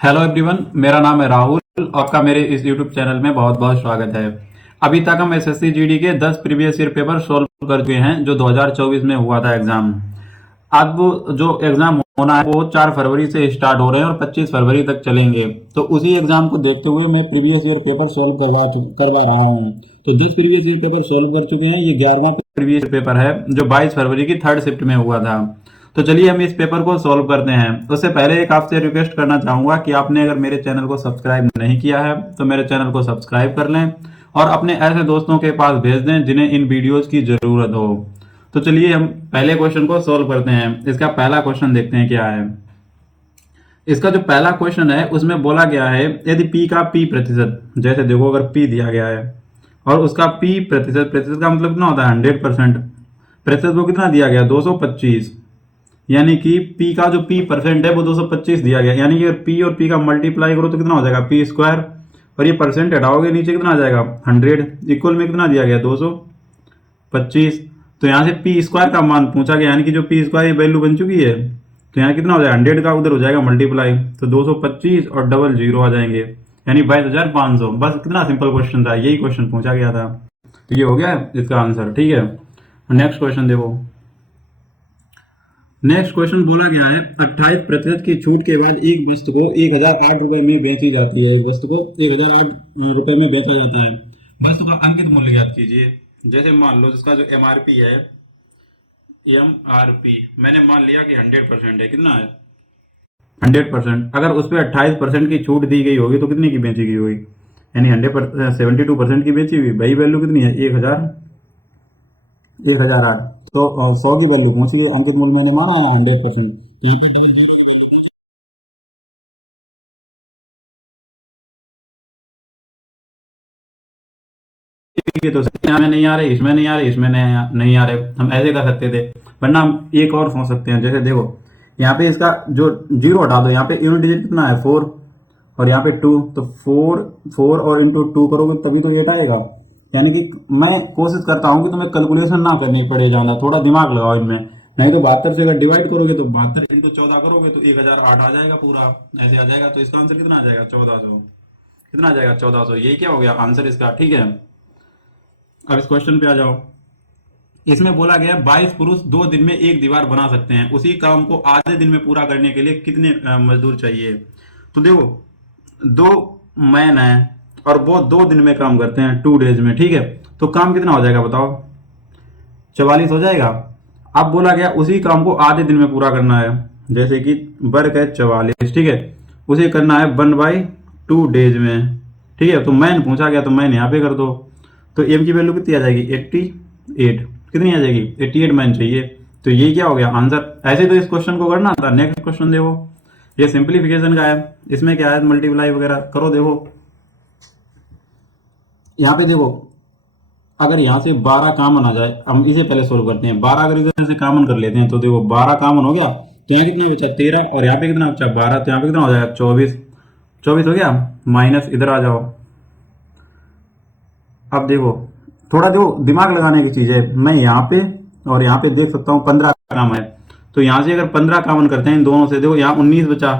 Hello everyone, मेरा नाम है राहुल। आपका मेरे इस यूट्यूब चैनल में बहुत बहुत स्वागत है। अभी तक हम एसएससी जीडी के 10 प्रीवियस ईयर पेपर सॉल्व कर चुके हैं जो 2024 में हुआ था एग्जाम। अब जो एग्जाम होना है वो 4 फरवरी से स्टार्ट हो रहे हैं और 25 फरवरी तक चलेंगे। तो उसी एग्जाम को देखते हुए मैं प्रीवियस ईयर पेपर सॉल्व करवा रहा हूँ। तो 10 प्रीवियस ईयर पेपर सॉल्व कर चुके हैं। ये 11वां प्रीवियस पेपर है जो 22 फरवरी की 3rd शिफ्ट में हुआ था। तो चलिए हम इस पेपर को सॉल्व करते हैं। उससे पहले एक आपसे रिक्वेस्ट करना चाहूंगा कि आपने अगर मेरे चैनल को सब्सक्राइब नहीं किया है तो मेरे चैनल को सब्सक्राइब कर लें और अपने ऐसे दोस्तों के पास भेज दें जिन्हें इन वीडियोस की जरूरत हो। तो चलिए हम पहले क्वेश्चन को सॉल्व करते हैं। इसका पहला क्वेश्चन देखते हैं क्या है। इसका जो पहला क्वेश्चन है उसमें बोला गया है यदि p का p प्रतिशत, जैसे देखो अगर p दिया गया है और उसका p प्रतिशत, प्रतिशत का मतलब कितना होता है 100%, प्रतिशत को कितना दिया गया 225, यानी कि p का जो p% है वो 225 दिया गया। यानी कि अगर p और p का मल्टीप्लाई करो तो कितना हो जाएगा p स्क्वायर, और ये परसेंट हटाओगे नीचे कितना आ जाएगा 100, इक्वल में कितना दिया गया 225। तो यहाँ से पी स्क्वायर का मान पूछा गया, यानी कि जो पी स्क्वायर ये वैल्यू बन चुकी है। तो यहाँ कितना हो जाएगा 100 का उधर हो जाएगा मल्टीप्लाई, तो 225 और डबल जीरो आ जाएंगे, यानी 22,500। बस कितना सिंपल क्वेश्चन था, यही क्वेश्चन पूछा गया था। तो ये हो गया इसका आंसर। ठीक है, नेक्स्ट क्वेश्चन देखो। नेक्स्ट क्वेश्चन बोला गया है 28% की छूट के बाद एक वस्तु को 1008 रुपए में बेची जाती है। एक वस्तु को 1008 रुपए में बेचा जाता है। वस्तु का अंकित मूल्य ज्ञात कीजिए। जैसे मान लो जिसका जो एमआरपी है, एमआरपी मैंने मान लिया कि 100% है। कितना है 100%। अगर उस पर 28% की छूट दी गई होगी तो कितनी की बेची गई होगी, यानी 72% की बेची हुई। वही वैल्यू कितनी है 1008। तो 100 की वैल्यू पहुंच गई, अंकित मूल्य मैंने माना है 100%। ठीक है, तो यहाँ में नहीं आ रहे, इसमें नहीं आ रहे, इसमें नहीं आ रहे, हम ऐसे कर सकते थे। वरना हम एक और सोच सकते हैं। जैसे देखो यहाँ पे इसका जो जीरो हटा दो, यहाँ पे यूनिट डिजिट कितना है 4 और यहाँ पे 2, तो 4 और इंटू 2 करोगे तभी तो 8 आएगा। यानी कि मैं कोशिश करता हूँ कि तुम्हें कैलकुलेशन ना करनी पड़े ज़्यादा, थोड़ा दिमाग लगाओ इनमें। नहीं तो 72 से अगर डिवाइड करोगे तो 72 इंटू 14 करोगे तो 1008 आ जाएगा, पूरा ऐसे आ जाएगा। तो इसका आंसर कितना आ जाएगा 1400। कितना आ जाएगा 1400। यही क्या हो गया आंसर इसका। ठीक है, अब इस क्वेश्चन पे आ जाओ। इसमें बोला गया 22 पुरुष 2 दिन में एक दीवार बना सकते हैं। उसी काम को आधे दिन में पूरा करने के लिए कितने मजदूर चाहिए। तो देखो 2 मैन है और वो 2 दिन में काम करते हैं, 2 डेज में। ठीक है, तो काम कितना हो जाएगा बताओ 44 हो जाएगा। अब बोला गया उसी काम को आधे दिन में पूरा करना है। जैसे कि वर्क है 44, ठीक है, उसे करना है 1/2 डेज में। ठीक है, तो मैन पूछा गया तो मैन यहाँ पे कर दो। तो एम की वैल्यू कितनी आ जाएगी 88। कितनी आ जाएगी 88 मैन चाहिए। तो ये क्या हो गया आंसर। ऐसे तो इस क्वेश्चन को करना था। नेक्स्ट क्वेश्चन देखो, ये सिंप्लीफिकेशन का है। इसमें क्या है मल्टीप्लाई वगैरह करो। देखो यहाँ पे देखो, अगर यहाँ से 12 कॉमन आ जाए, हम इसे पहले सोल्व करते हैं। 12 अगर इधर से कॉमन कर लेते हैं तो देखो 12 कॉमन हो गया, तो यहाँ कितनी बचा 13 और यहाँ पे कितना बचा 12, तो यहाँ पे कितना हो जाएगा 24। 24 हो गया, माइनस इधर आ जाओ। अब देखो थोड़ा जो दिमाग लगाने की चीज है, मैं यहाँ पे और यहाँ पे देख सकता हूँ 15 काम है। तो यहाँ से अगर 15 कॉमन करते हैं इन दोनों से, देखो यहाँ 19 बचा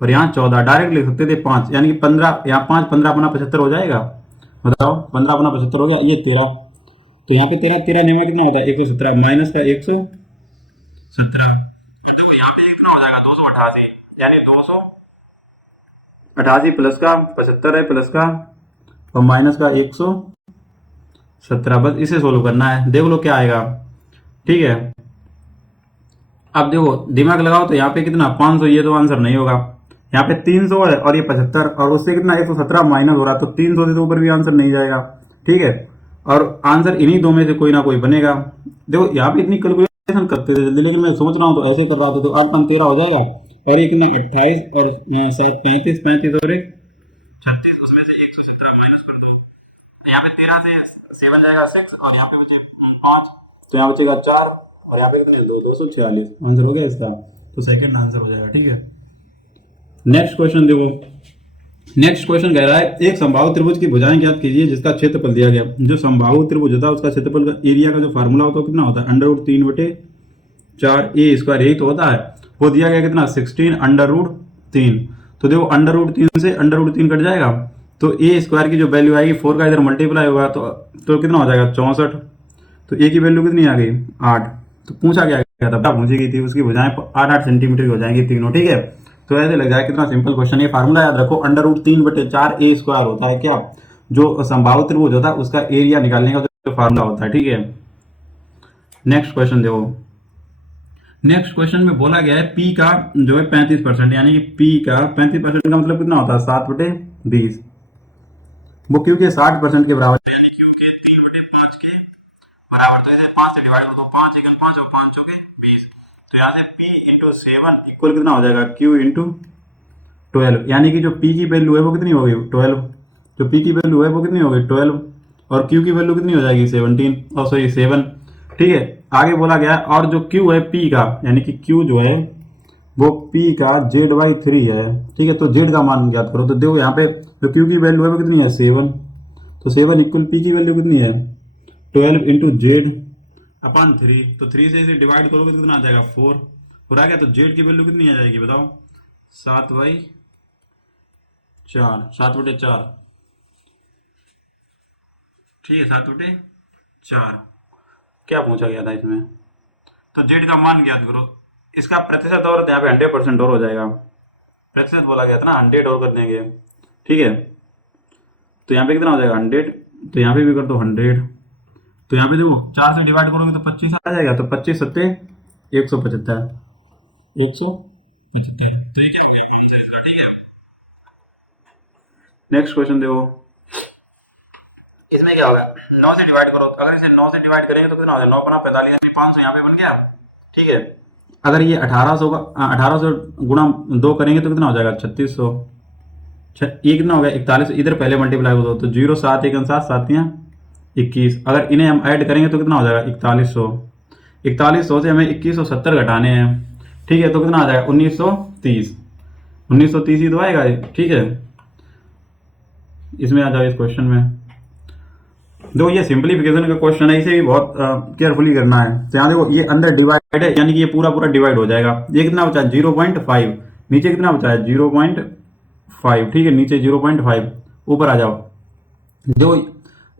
और यहाँ 14, डायरेक्ट लिख सकते थे 5, यानी कि 15, यहाँ 5 15 अपना 75 हो जाएगा। बताओ 15 अपना 75 हो गया, ये 13। तो यहाँ पे 13 नियम कितना होता है 117, माइनस का 117, तो यहाँ पे कितना हो जाएगा 288, यानी 288 प्लस का 75 है, प्लस का और माइनस का 117। बस इसे सोल्व करना है, देख लो क्या आएगा। ठीक है, अब देखो दिमाग लगाओ तो यहाँ पे कितना 500, ये तो आंसर नहीं होगा। यहाँ पे 300 है और ये 75, और उससे कितना 117 माइनस हो रहा है, तो 300 से तो ऊपर भी आंसर नहीं जाएगा। ठीक है, और आंसर इन्हीं दो में से कोई ना कोई बनेगा। देखो यहाँ पे इतनी कैलकुलेशन करते थे जल्दी, लेकिन मैं सोच रहा हूँ तो ऐसे कर रहा था, तो 8 कम 13 हो जाएगा, और ये कितना 28 और 35 और 36, उसमें से 117 माइनस कर दो। यहाँ पे 13 से 7 जाएगा 6, और यहाँ पे बचे 5, तो यहाँ बचेगा 4, और यहाँ पे कितने 246। आंसर हो गया इसका, तो सेकंड आंसर हो जाएगा। ठीक है, नेक्स्ट क्वेश्चन देखो। नेक्स्ट क्वेश्चन कह रहा है एक समबाहु त्रिभुज की भुजाएं ज्ञात कीजिए जिसका क्षेत्रफल दिया गया। जो समबाहु त्रिभुज होता है उसका क्षेत्रफल का एरिया का जो फार्मूला होता है कितना होता है √3/4 a स्क्वायर, यही तो होता है। वो दिया गया कितना 16 √3। तो देखो √3 से √3 कट जाएगा, तो ए स्क्वायर की जो वैल्यू आएगी 4 का इधर मल्टीप्लाई होगा तो कितना हो जाएगा 64। तो ए की वैल्यू कितनी आ गई 8। तो पूछा क्या था, पूछी गई थी उसकी भुजाएं 8-8 सेंटीमीटर की हो जाएंगी तीनों, ठीक है। तो ऐसे लग जाए कितना सिंपल क्वेश्चन। ये फार्मूला याद रखो, √3/4 ए स्क्वायर होता है क्या, जो संभावित त्रिभुज होता है उसका एरिया निकालने का जो फार्मूला होता है, ठीक है। नेक्स्ट क्वेश्चन देखो, नेक्स्ट क्वेश्चन में बोला गया है पी का जो है 35%, यानी कि पी का 35% का मतलब कितना होता है 7/20। वो क्यू के 60% के बराबर, यानी क्यू के 3/5 के बराबर। तो इसे 5 से डिवाइड कर दो, 5 × 5 और 5 चौके 20। तो यहाँ से p × 7 इक्वल कितना हो जाएगा q × 12, यानी कि जो p की वैल्यू है वो कितनी हो गई 12, जो p की वैल्यू है वो कितनी हो गई 12 और q की वैल्यू कितनी हो जाएगी 17 और सॉरी 7, ठीक है। आगे बोला गया और जो q है p का, यानी कि q जो है वो p का z/3 है, ठीक है। तो z का मान ज्ञात करो। तो देखो यहाँ पे जो q की वैल्यू है वो कितनी है 7, तो 7 इक्वल p की वैल्यू कितनी है 12 × z/3। तो 3 से इसे डिवाइड करोगे तो कितना आ जाएगा 4 आ गया। तो z की वैल्यू कितनी आ जाएगी बताओ 7/4, 7/4, ठीक है 7/4। क्या पूछा गया था इसमें, तो z का मान ज्ञात करो। इसका प्रतिशत और यहाँ पे 100% और हो जाएगा, प्रतिशत बोला गया था ना 100 और कर देंगे, ठीक है। तो यहाँ पे कितना हो जाएगा 100, तो यहाँ पे भी कर दो 100। तो यहाँ पे देखो 4 से डिवाइड करोगे तो 25 आ जाएगा, तो 25 सत्ते 175, 175। तो ये क्या आंसर इसका, ठीक है। नेक्स्ट क्वेश्चन देखो, इसमें क्या होगा 9 से डिवाइड करो। अगर इसे 9 से डिवाइड करेंगे तो कितना हो जाएगा 9 × 45, 500 यहाँ पे बन गया, ठीक है। अगर ये 1800 का 1800 गुणा 2 करेंगे तो कितना हो जाएगा 3600, ये कितना हो गया 41, इधर पहले मल्टीप्लाई हो दो तो 0 7 1 7 7 21। अगर इन्हें हम ऐड करेंगे तो कितना हो जाएगा 4100, 4100 से हमें 2170 घटाने हैं, ठीक है। तो कितना आ जाएगा 1930, 1930 ही तो आएगा, ठीक है। इसमें आ जाओ इस क्वेश्चन में, देखो ये सिंपलीफिकेशन का क्वेश्चन है, इसे भी बहुत केयरफुली करना है। तो यहाँ देखो ये अंदर डिवाइड है, यानी कि ये पूरा पूरा डिवाइड हो जाएगा। ये कितना बचा है 0.5, नीचे कितना बचा है 0.5, ठीक है, नीचे 0.5, ऊपर आ जाओ। जो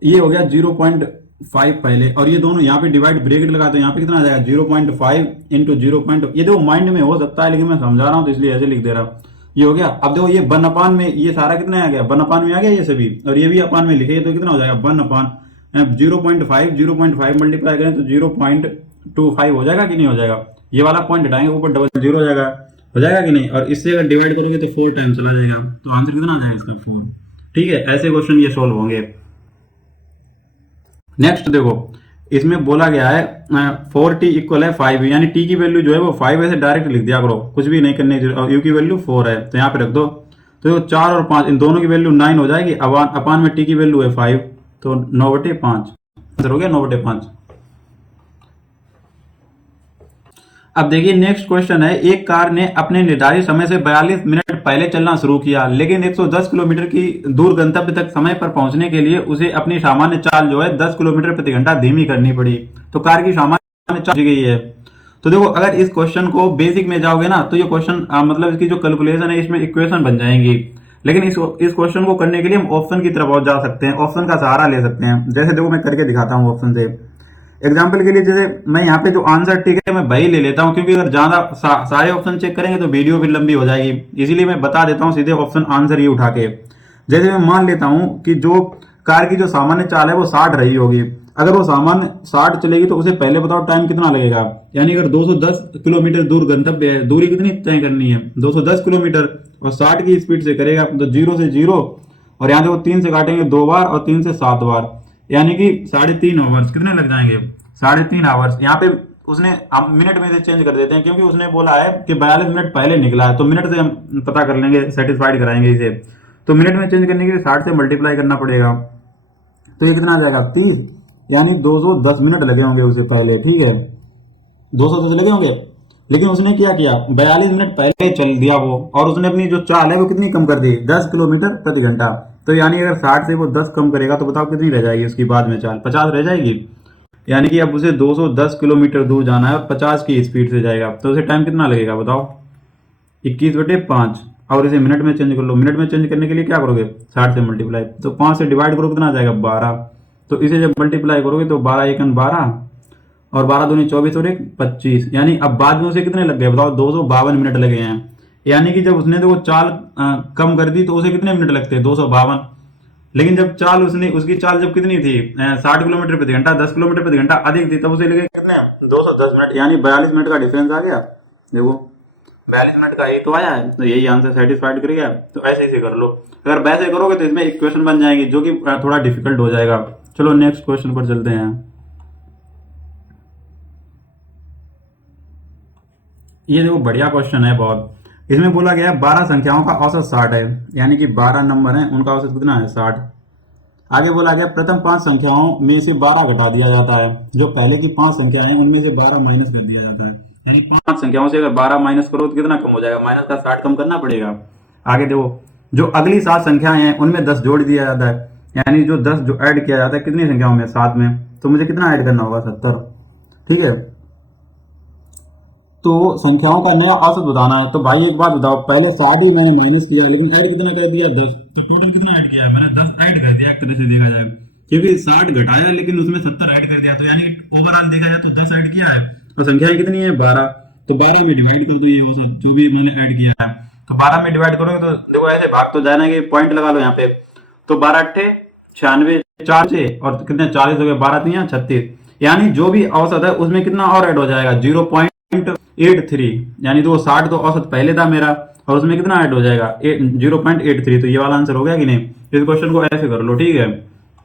ये हो गया 0.5 पहले, और ये दोनों यहाँ पे डिवाइड ब्रैकेट लगा तो यहाँ पे कितना आ जाएगा 0.5 × 0. ये देखो माइंड में हो सकता है लेकिन मैं समझा रहा हूँ तो इसलिए ऐसे लिख दे रहा हूँ। ये हो गया। अब देखो ये 1/, में ये सारा कितना आ गया 1/, में आ गया ये सभी, और ये भी अपान में लिखे तो कितना हो जाएगा 1/, 0.5 मल्टीप्लाई करें तो 0.25 हो जाएगा कि नहीं हो जाएगा। ये वाला पॉइंट हटाएंगे ऊपर डबल 0 हो जाएगा कि नहीं, और इससे अगर डिवाइड करोगे तो 4 टाइम चला जाएगा, तो आंसर कितना आ जाएगा इसका 4, ठीक है। ऐसे क्वेश्चन ये सोल्व होंगे। नेक्स्ट देखो, इसमें बोला गया है 4t इक्वल है 5, यानी t की वैल्यू जो है वो 5 ऐसे डायरेक्ट लिख दिया करो, कुछ भी नहीं करने की, और u की वैल्यू 4 है तो यहाँ पे रख दो। तो 4 और 5 इन दोनों की वैल्यू 9 हो जाएगी, अपान में t की वैल्यू है 5, तो 9/5 आंसर हो गया 9/5। अब देखिए नेक्स्ट क्वेश्चन है, एक कार ने अपने निर्धारित समय से 42 मिनट पहले चलना शुरू किया, लेकिन 110 किलोमीटर की दूर गंतव्य तक समय पर पहुंचने के लिए उसे अपनी सामान्य चाल जो है 10 किलोमीटर प्रति घंटा धीमी करनी पड़ी। तो कार की सामान्य चाल गई है। तो देखो अगर इस क्वेश्चन को बेसिक में जाओगे ना तो ये क्वेश्चन मतलब इसकी जो कैलकुलेशन है इसमें इक्वेशन बन जाएंगी, लेकिन इस क्वेश्चन को करने के लिए हम ऑप्शन की तरफ जा सकते हैं, ऑप्शन का सहारा ले सकते हैं। जैसे देखो मैं करके दिखाता हूँ ऑप्शन से। एग्जाम्पल के लिए जैसे मैं यहाँ पे जो आंसर ठीक है मैं वही ले लेता हूँ, क्योंकि अगर ज्यादा सारे ऑप्शन चेक करेंगे तो वीडियो भी लंबी हो जाएगी, इसीलिए मैं बता देता हूँ सीधे ऑप्शन आंसर ही उठा के। जैसे मैं मान लेता हूँ कि जो कार की जो सामान्य चाल है वो 60 रही होगी, अगर वो सामान्य 60 चलेगी तो उसे पहले बताओ टाइम कितना लगेगा। यानी अगर 210 किलोमीटर दूर गंतव्य है, दूरी कितनी तय करनी है 210 किलोमीटर, और 60 की स्पीड से करेगा तो 0 से 0, और यहाँ देखो 3 से काटेंगे 2 बार और 3 से 7 बार, यानी कि 3.5 आवर्स कितने लग जाएंगे 3.5 आवर्स। यहाँ पे उसने हम मिनट में से चेंज कर देते हैं, क्योंकि उसने बोला है कि 42 मिनट पहले निकला है, तो मिनट से हम पता कर लेंगे, सेटिस्फाइड कराएंगे इसे। तो मिनट में चेंज करने के लिए 60 से मल्टीप्लाई करना पड़ेगा, तो ये कितना आ जाएगा 30, यानी 210 मिनट लगे होंगे उसे पहले, ठीक है 210 लगे होंगे। लेकिन उसने क्या किया 42 मिनट पहले चल दिया वो, और उसने अपनी जो चाल है वो कितनी कम कर दी 10 किलोमीटर प्रति घंटा। तो यानी अगर 60 से वो 10 कम करेगा तो बताओ कितनी रह जाएगी उसकी बाद में चाल 50 रह जाएगी। यानी कि अब उसे 210 किलोमीटर दूर जाना है और 50 की स्पीड से जाएगा, तो उसे टाइम कितना लगेगा बताओ 21/5, और इसे मिनट में चेंज कर लो। मिनट में चेंज करने के लिए क्या करोगे, 60 से मल्टीप्लाई, तो 5 से डिवाइड करो कितना आ जाएगा 12। तो इसे जब मल्टीप्लाई करोगे तो 12 एकन 12 और 12 दूनी 24 और 1 25, यानी अब बाद में उसे कितने लग गए बताओ, 252 मिनट लगे हैं। यानी कि जब उसने तो वो चाल कम कर दी तो उसे कितने मिनट लगते हैं, 252। लेकिन जब चाल उसने उसकी चाल जब कितनी थी 60 किलोमीटर प्रति घंटा, 10 किलोमीटर प्रति घंटा अधिक थी, तब उसे लगे कितने 210 मिनट, यानी 42 मिनट का डिफरेंस आ गया। देखो 42 मिनट का, यही तो आया है, तो यही आंसर सेटिस्फाइड कर गया। तो ऐसे ही कर लो, अगर वैसे करोगे तो इसमें एक क्वेश्चन बन जाएगी जो कि थोड़ा डिफिकल्ट हो जाएगा। चलो नेक्स्ट क्वेश्चन पर चलते हैं। ये देखो बढ़िया क्वेश्चन है बहुत। इसमें बोला गया है 12 संख्याओं का औसत 60 है, यानी कि 12 नंबर हैं उनका औसत कितना है 60। आगे बोला गया प्रथम 5 संख्याओं में से 12 घटा दिया जाता है, जो पहले की 5 संख्याएं हैं उनमें से 12 माइनस कर दिया जाता है। यानी 5 संख्याओं से अगर 12 माइनस करो तो कितना कम हो जाएगा, माइनस का 60 कम करना पड़ेगा। आगे देखो जो अगली 7 संख्याएं हैं उनमें 10 जोड़ दिया जाता है, यानी जो 10 जो ऐड किया जाता है कितनी संख्याओं में, 7 में, तो मुझे कितना ऐड करना होगा 70। ठीक है, तो संख्याओं का नया औसत बताना है। तो भाई एक बात बताओ, पहले 60 ही मैंने माइनस किया लेकिन ऐड कितना कर दिया 10, तो टोटल कितना ऐड किया है मैंने, 10 ऐड कर दिया एक तरह से देखा जाए, क्योंकि 60 घटाया लेकिन उसमें 70 ऐड कर दिया, तो यानी ओवरऑल देखा जाए तो 10 ऐड किया है। तो संख्याएं कितनी है 12, तो 12 में डिवाइड कर दो ये औसत जो भी मैंने ऐड किया है। तो 12 में डिवाइड करोगे तो देखो ऐसे भाग तो जाना कि पॉइंट लगा लो यहाँ पे, तो 12 अट्ठे 96, 4 से और कितने 40 हो गए, 12 3 36, यानी जो भी औसत है उसमें कितना और ऐड हो जाएगा 0.83, यानी तो 60 तो औसत पहले था मेरा और उसमें कितना ऐड हो जाएगा 0.83। तो ये वाला आंसर हो गया कि नहीं। इस क्वेश्चन को ऐसे कर लो। ठीक है,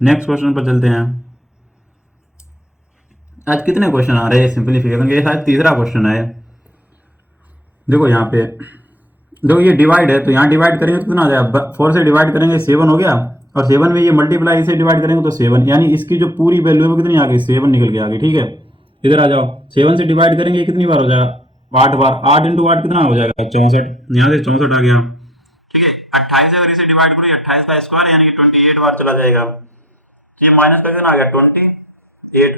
नेक्स्ट क्वेश्चन पर चलते हैं। आज कितने क्वेश्चन आ रहे हैं सिंपलीफिकेशन के, शायद तीसरा क्वेश्चन है। देखो यहाँ पे, देखो ये डिवाइड है तो यहाँ डिवाइड करेंगे तो कितना आ जाएगा, 4 से डिवाइड करेंगे 7 हो गया, और 7 में ये मल्टीप्लाई से डिवाइड करेंगे तो 7, यानी इसकी जो पूरी वैल्यू है वो कितनी आ गई 7 निकल के आ गई। ठीक है, इधर आ जाओ, 7 से डिवाइड करेंगे कितनी बार हो जाएगा 8 बार, 8 इंटू 8 कितना हो जाएगा 64, यहाँ से 64 आ गया। ठीक है, 28 अगर इसे डिवाइड करो 28 का स्क्वायर यानी कि 28 बार चला जाएगा, ये माइनस का कितना आ गया 28,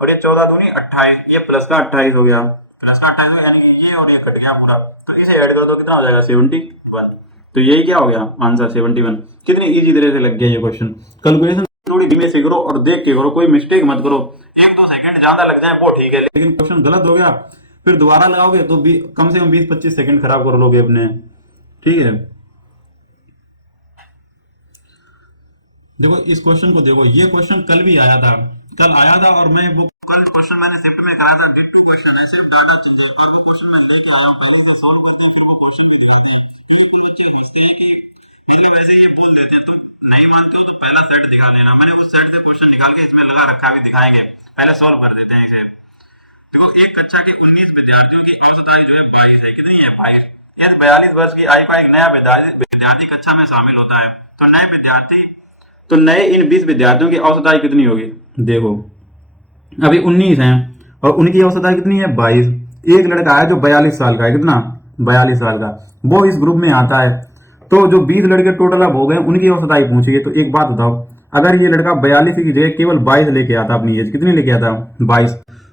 और ये 14 दूनी 28, ये प्लस का 28 हो गया, प्लस का 28 हो गया, यानी कि ये और ये कट गया पूरा, तो इसे ऐड कर दो कितना हो जाएगा 71। तो यही क्या हो गया आंसर 71। कितनी इजी तरह से लग गया ये क्वेश्चन। कैलकुलेशन थोड़ी धीमे से करो और देख के करो, कोई मिस्टेक मत करो, 1-2 सेकंड ज्यादा लग जाए वो ठीक है, लेकिन क्वेश्चन गलत हो गया फिर दोबारा लगाओगे तो कम से कम 20-25 सेकंड खराब कर लोगे अपने। ठीक है, देखो इस क्वेश्चन को देखो, ये क्वेश्चन कल भी आया था, कल आया था और मैं वो कल क्वेश्चन मैंने शिफ्ट में कराया था, क्वेश्चन है शिफ्ट आना तो कई बार क्वेश्चन मैं लेके आया हूं, पहले से सॉल्व करके फिर वो क्वेश्चन भी दे देते हैं। ये पहली चीज इससे ही की पहले वैसे ये बोल देते हैं, तो नहीं मानते हो तो पहला सेट दिखा लेना, मैंने उस सेट से क्वेश्चन निकाल के इसमें लगा रखा, अभी दिखाएंगे, पहले सॉल्व कर देते हैं इसे। देखो एक कक्षा के 19 विद्यार्थियों की औसत आयु जो है 22 है, कितनी है 22। यदि 42 वर्ष की आयु का एक नया विद्यार्थी कक्षा में शामिल होता है तो नए इन 20 विद्यार्थियों की औसत आयु कितनी होगी। देखो अभी 19 हैं और उनकी औसत आयु कितनी है 22। एक लड़का है जो 42 साल का है, कितना 42 साल का, वो इस ग्रुप में आता है, तो जो 20 लड़के टोटल अब हो गए उनकी औसत आयु पूछी है। तो एक बात बताओ, अगर ये लड़का 42 की जगह केवल 22 लेके आता, अपनी एज कितनी लेके आता 22,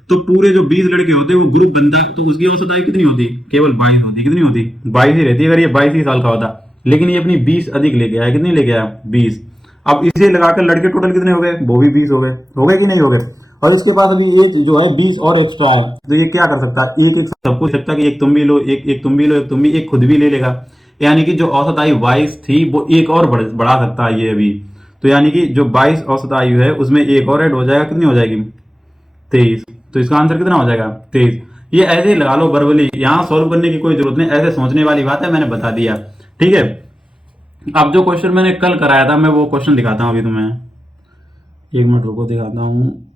तो पूरे जो 20 लड़के होते वो ग्रुप बनता तो उसकी औसत आयु कितनी होती, केवल 22 होती। कितनी होती 22 ही रहती अगर ये 22 ही साल का होता, लेकिन ये अपनी 20 अधिक लेके आया, कितनी लेके आया 20। अब इसे लगाकर लड़के टोटल कितने हो गए, वो भी 20 हो गए कि नहीं हो गए, और इसके पास अभी एक जो है 20 और एक्स्ट्रा है, तो ये क्या कर सकता है, एक एक सबको सकता है कि एक तुम भी लो, एक तुम भी लो, एक तुम भी, एक खुद भी ले लेगा, यानी कि जो औसत आयु 22 थी वो एक और बढ़ा सकता है ये अभी। तो यानी कि जो 22 औसत आयु है उसमें एक और ऐड हो जाएगा, कितनी हो जाएगी 23। तो इसका आंसर कितना हो जाएगा 23। ये ऐसे ही लगा लो वर्बली, यहाँ सॉल्व करने की कोई जरूरत नहीं, ऐसे सोचने वाली बात है, मैंने बता दिया। ठीक है, अब जो क्वेश्चन मैंने कल कराया था मैं वो क्वेश्चन दिखाता हूँ अभी तुम्हें, एक मिनट रुको दिखाता हूँ।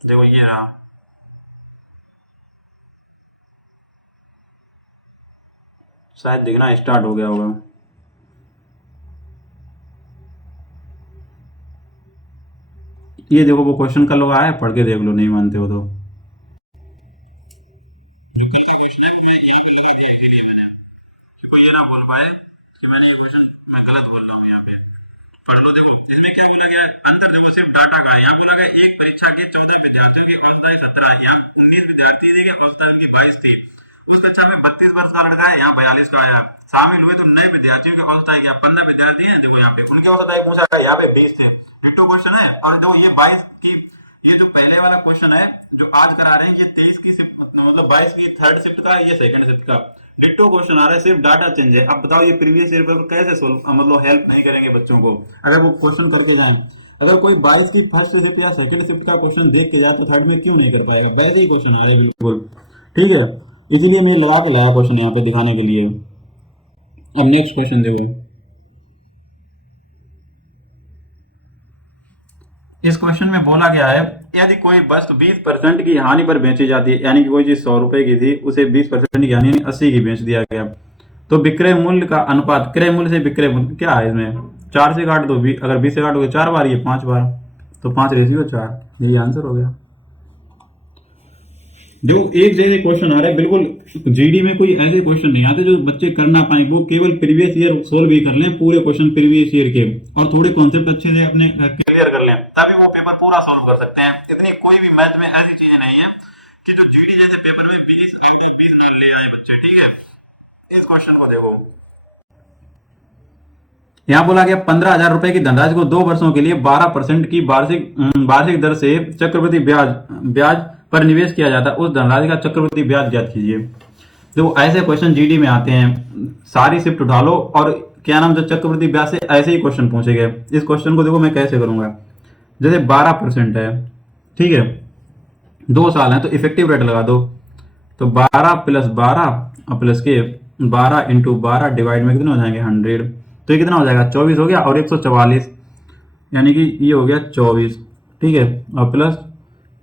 देखो ये रहा, शायद दिखना स्टार्ट हो गया होगा। ये देखो वो क्वेश्चन कल आया है, पढ़ के देख लो नहीं मानते हो तो। जो कल का क्वेश्चन है मैं यही बोल के दिया, इसीलिए मैंने कि कोई ये ना बोल पाए कि मैंने ये क्वेश्चन मैं गलत बोल रहा हूँ यहाँ पे। पढ़ लो देखो इसमें क्या बोला गया है, अंतर देखो सिर्फ डाटा का है। यहाँ बोला गया एक परीक्षा के 14 विद्यार्थियों की औसत आयु 17, यहाँ 19 विद्यार्थी थे, औसत आयु उनकी 22 थी। उस कक्षा में 32 वर्ष का लड़का है, यहाँ 42 का आया। शामिल हुए तो नए विद्यार्थियों की औसत आयु क्या, 15 विद्यार्थी हैं, देखो यहाँ पे उनके औसत आयु पूछा है, यहाँ पे 20 थे। डिट्टो क्वेश्चन है। और देखो ये 22 की, ये जो पहले वाला क्वेश्चन है जो आज करा रहे हैं, ये 23 की शिफ्ट, मतलब 22 की थर्ड शिफ्ट का, ये सेकंड शिफ्ट का डिट्टो क्वेश्चन आ रहा है, सिर्फ डाटा चेंज है। अब बताओ ये प्रीवियस ईयर पेपर कैसे सोल्व, मतलब हेल्प नहीं करेंगे बच्चों को अगर वो क्वेश्चन करके जाएं। अगर कोई 22 की फर्स्ट शिफ्ट या सेकंड शिफ्ट का क्वेश्चन देख के जाए तो थर्ड में क्यों नहीं कर पाएगा, वैसे ही क्वेश्चन आ रहे हैं बिल्कुल, ठीक है। इसीलिए मैं लगा के लाया क्वेश्चन यहाँ पे दिखाने के लिए। अब नेक्स्ट क्वेश्चन देखो, इस क्वेश्चन में बोला गया है यदि कोई वस्तु 20% की हानि पर बेची जाती है, यानी कि कोई चीज 100 रुपए की थी, उसे 20% की हानि 80 की बेच दिया गया, तो विक्रय मूल्य का अनुपात क्रय मूल्य से विक्रय मूल्य क्या है इसमें, 4 से काट दो, अगर 20 से काटोगे 4 बार, ये 5 बार, तो 5:4, यही आंसर हो गया। जो एक जैसे क्वेश्चन आ रहे हैं बिल्कुल, जीडी में कोई ऐसे क्वेश्चन नहीं आते जो बच्चे कर ना पाए, वो केवल प्रीवियस ईयर सोल्व भी कर लें पूरे क्वेश्चन प्रीवियस ईयर के, और थोड़े कॉन्सेप्ट अच्छे से अपने क्लियर कर लें, तभी वो पेपर पूरा सोल्व कर सकते हैं। इतनी कोई भी मैथ में ऐसी चीजें नहीं है कि जो जीडी जैसे पेपर में 20 ना ले आए बच्चे, ठीक है। इस क्वेश्चन को देखो, यहाँ बोला गया 15,000 रुपए की धनराशि को 2 वर्षों के लिए 12% की वार्षिक दर से चक्रवृद्धि ब्याज पर निवेश किया जाता है, उस धनराशि का चक्रवृद्धि ब्याज ज्ञात कीजिए। तो ऐसे क्वेश्चन जीडी में आते हैं, सारी शिफ्ट उठा लो और क्या नाम, जो चक्रवृद्धि ब्याज से ऐसे ही क्वेश्चन पूछे गए। इस क्वेश्चन को देखो मैं कैसे करूंगा, जैसे 12% है, ठीक है, 2 साल है तो इफेक्टिव रेट लगा दो, तो 12 + 12 प्लस के 12 × 12 डिवाइड में कितने हो जाएंगे 100, तो ये कितना हो जाएगा 24 हो गया, और 144 यानी कि ये हो गया 24, ठीक है, और प्लस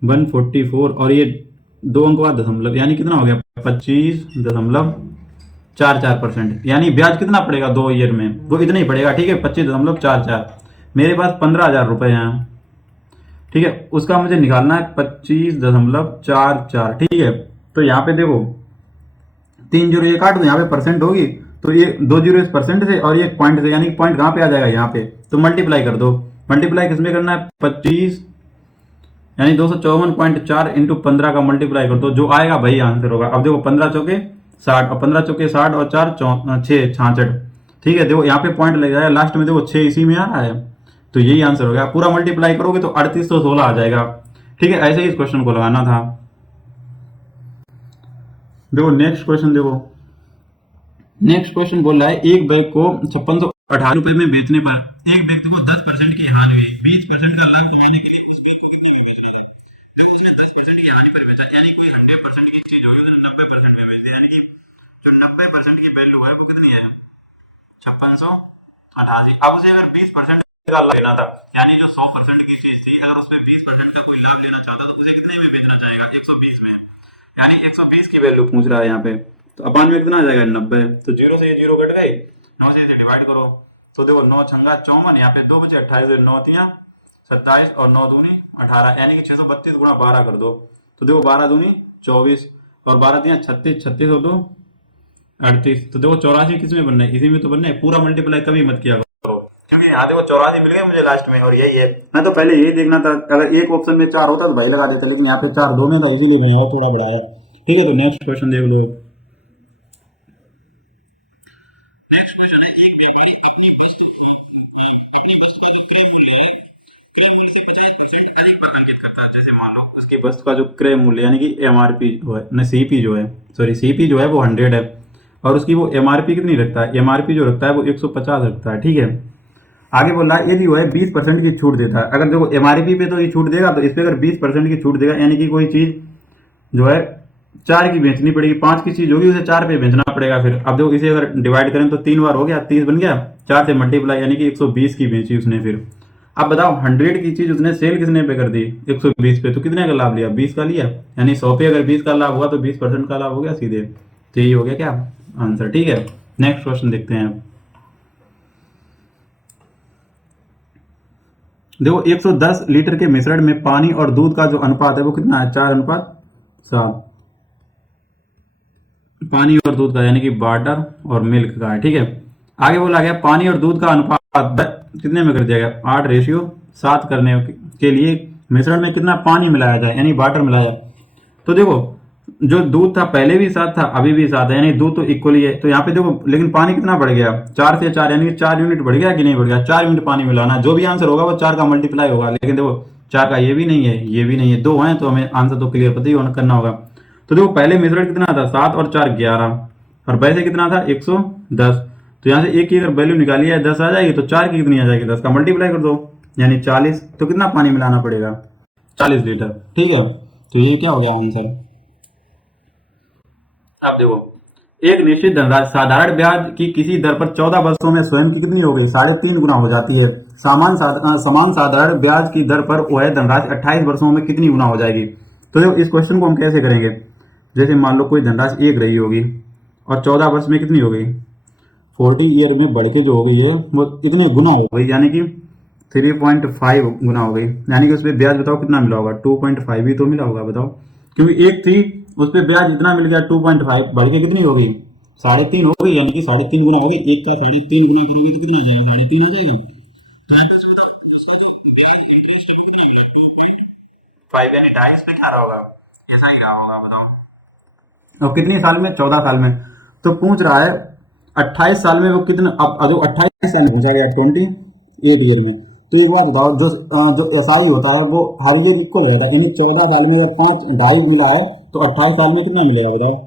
144, और ये 2 अंक बाद दशमलव, यानी कितना हो गया 25.44%, यानी ब्याज कितना पड़ेगा 2 ईयर में, वो इतना ही पड़ेगा, ठीक है, 25.44। मेरे पास 15,000 रुपए हैं, ठीक है, उसका मुझे निकालना है 25.44, ठीक है। तो यहाँ पे देखो 3 जीरो ये काट दो, यहाँ पे परसेंट होगी, तो ये 2 जीरो इस परसेंट से और ये पॉइंट से, यानी कि पॉइंट कहाँ पे आ जाएगा यहाँ पे, तो मल्टीप्लाई कर दो। मल्टीप्लाई किसमें करना है 25, यानी 254.4 × 15 का मल्टीप्लाई कर दो, जो आएगा वही आंसर होगा। अब देखो 15 चौके 60, और 15 चौके 60 और 4 6 66, ठीक है। देखो यहाँ पे पॉइंट लग जाएगा लास्ट में, देखो 6 इसी में आ रहा है, तो यही आंसर हो गया। पूरा मल्टीप्लाई करोगे तो 3816 आ जाएगा, ठीक है। ऐसे ही इस क्वेश्चन को लगाना था। देखो नेक्स्ट क्वेश्चन देखो, नेक्स्ट क्वेश्चन बोल रहा है एक बैग को 5618 रुपए में बेचने पर एक व्यक्ति को 10% की हानि हुई, 20% का लाभ कमाने के लिए उस बैग को कितने में बेचने थे, तो उसने 10% की हानि पर बेचा, यानी कोई 100% की चीज होगी उसने 90% में बेच दिया, यानी कि जो 90% की वैल्यू है वो कितनी है 5688। अब उसे अगर 20% का लाभ लेना था, यानी जो 100% की चीज थी, अगर उसमें 20% का कोई लाभ लेना चाहता तो उसे कितने में बेचना चाहेगा 120 में, यानी 120 की वैल्यू पूछ रहा है यहाँ पे। तो अपान में कितना आ जाएगा 90, तो 0 से ये 0 कट गई, 9 से इसे डिवाइड करो, तो देखो 9 छंगा 54, यहाँ पे 2 बचे 28, 9 तिया 27 और 9 दूनी 18, यानी कि 632 गुणा 12 कर दो, तो देखो 12 दूनी 24 और 12 तिया 36, 36 हो 2 38, तो देखो 84 किस में बनना है, इसी में तो बनना है। पूरा मल्टीप्लाई कभी मत किया करो, क्योंकि यहाँ देखो 84 मिल गए मुझे लास्ट में, और यही है। मैं तो पहले यही देखना था, अगर एक ऑप्शन में 4 होता तो भाई लगा देता, लेकिन यहाँ पे 4 दो में था, इसीलिए मैंने और थोड़ा बढ़ाया, ठीक है। तो नेक्स्ट क्वेश्चन देख लो। नेक्स्ट क्वेश्चन है एक व्यक्ति ने अपनी वस्तु की क्रय मूल्य से 50% अधिक पर अंकित करता है, जैसे मान लो उसकी वस्तु का जो क्रय मूल्य यानी कि एमआरपी जो है ना, सीपी जो है, सॉरी सीपी जो है वो 100 है, और उसकी वो एमआरपी कितनी रखता है, एमआरपी जो रखता है वो 150 रखता है, ठीक है। आगे बोल रहा है यदि वो है 20% की छूट देता है, अगर देखो एमआरपी पे तो ये छूट देगा, तो इस पे अगर 20% की छूट देगा, यानी कि कोई चीज जो है 4 की बेचनी पड़ेगी, 5 की चीज होगी उसे 4 पे बेचना पड़ेगा। फिर अब देखो इसे अगर डिवाइड करें तो 3 बार हो गया, 30 बन गया, 4 से मल्टीप्लाई, यानी कि 120 की बेची उसने। फिर अब बताओ 100 की चीज उसने सेल किसने पे कर दी 120 पे, तो कितने का लाभ लिया 20 का लिया, यानी 100 पे अगर 20 का लाभ हुआ तो 20% का लाभ हो गया सीधे, तो यही हो गया क्या आंसर, ठीक है। नेक्स्ट क्वेश्चन देखते हैं। देखो 110 लीटर के मिश्रण में पानी और दूध का जो अनुपात है वो कितना है 4:7, पानी और दूध का, यानी कि वाटर और मिल्क का है, ठीक है। आगे बोला गया पानी और दूध का अनुपात कितने में कर दिया गया, 8:7 करने के लिए मिश्रण में कितना पानी मिलाया जाए, यानी वाटर मिलाया जाए। तो देखो, जो दूध था पहले भी 7 था, अभी भी 7 है, यानी दूध तो इक्वली है। तो यहाँ पे देखो, लेकिन पानी कितना बढ़ गया, 4 से 4, यानी 4 यूनिट बढ़ गया कि नहीं बढ़ गया, 4 यूनिट पानी मिलाना। जो भी आंसर होगा वो 4 का मल्टीप्लाई होगा। लेकिन देखो, 4 का ये भी नहीं है, ये भी नहीं है, 2 है, तो हमें आंसर तो क्लियर पता ही करना होगा। तो देखो, पहले मिश्रण कितना था, 7 और 4 11, और वैसे कितना था, 110। तो यहाँ से एक की अगर वैल्यू निकाली है 10 आ जाएगी, तो 4 की कितनी आ जाएगी, 10 का मल्टीप्लाई कर दो, यानी 40। तो कितना पानी मिलाना पड़ेगा, 40 लीटर। ठीक है, तो ये क्या हो गया आंसर। अब देखो, एक निश्चित धनराशि साधारण ब्याज की किसी दर पर 14 वर्षों में स्वयं की कितनी हो गई, 3.5 गुना हो जाती है। समान साधारण ब्याज की दर पर वह धनराशि 28 वर्षों में कितनी गुना हो जाएगी। तो देखो, इस क्वेश्चन को हम कैसे करेंगे, जैसे मान लो कोई धनराशि एक रही होगी और 14 वर्ष में कितनी हो गई, 40 ईयर में बढ़ के जो हो गई है वो इतने गुना हो गई, यानी कि 3.5 गुना हो गई। यानी कि उस पर ब्याज बताओ कितना मिला होगा, 2.5 ही तो मिला होगा, बताओ। क्योंकि एक थी, उस पर ब्याज इतना मिल गया, 2.5 बढ़ के कितनी हो गई, 3.5 हो गई, यानी कि 3.5 गुना हो गई। एक का 3.5 गुना करोगे तो कितना आ जाएगा, 3.5 आ जाएगा। 5 यानी 2.5, इसमें क्या रहा होगा, ऐसा ही रहा होगा, बताओ। और कितनी साल में, 14 साल में। तो पूछ रहा है 28 साल में वो कितने, अब जो 28 साल में पहुंचा गया 28 ईयर में। तो एक बात बताओ, जो एसआई होता है वो हर ईयर इक्वल रहता है, यानी 14 साल में अगर 5 ढाई मिला है तो 28 साल में कितना मिलेगा, बताओ।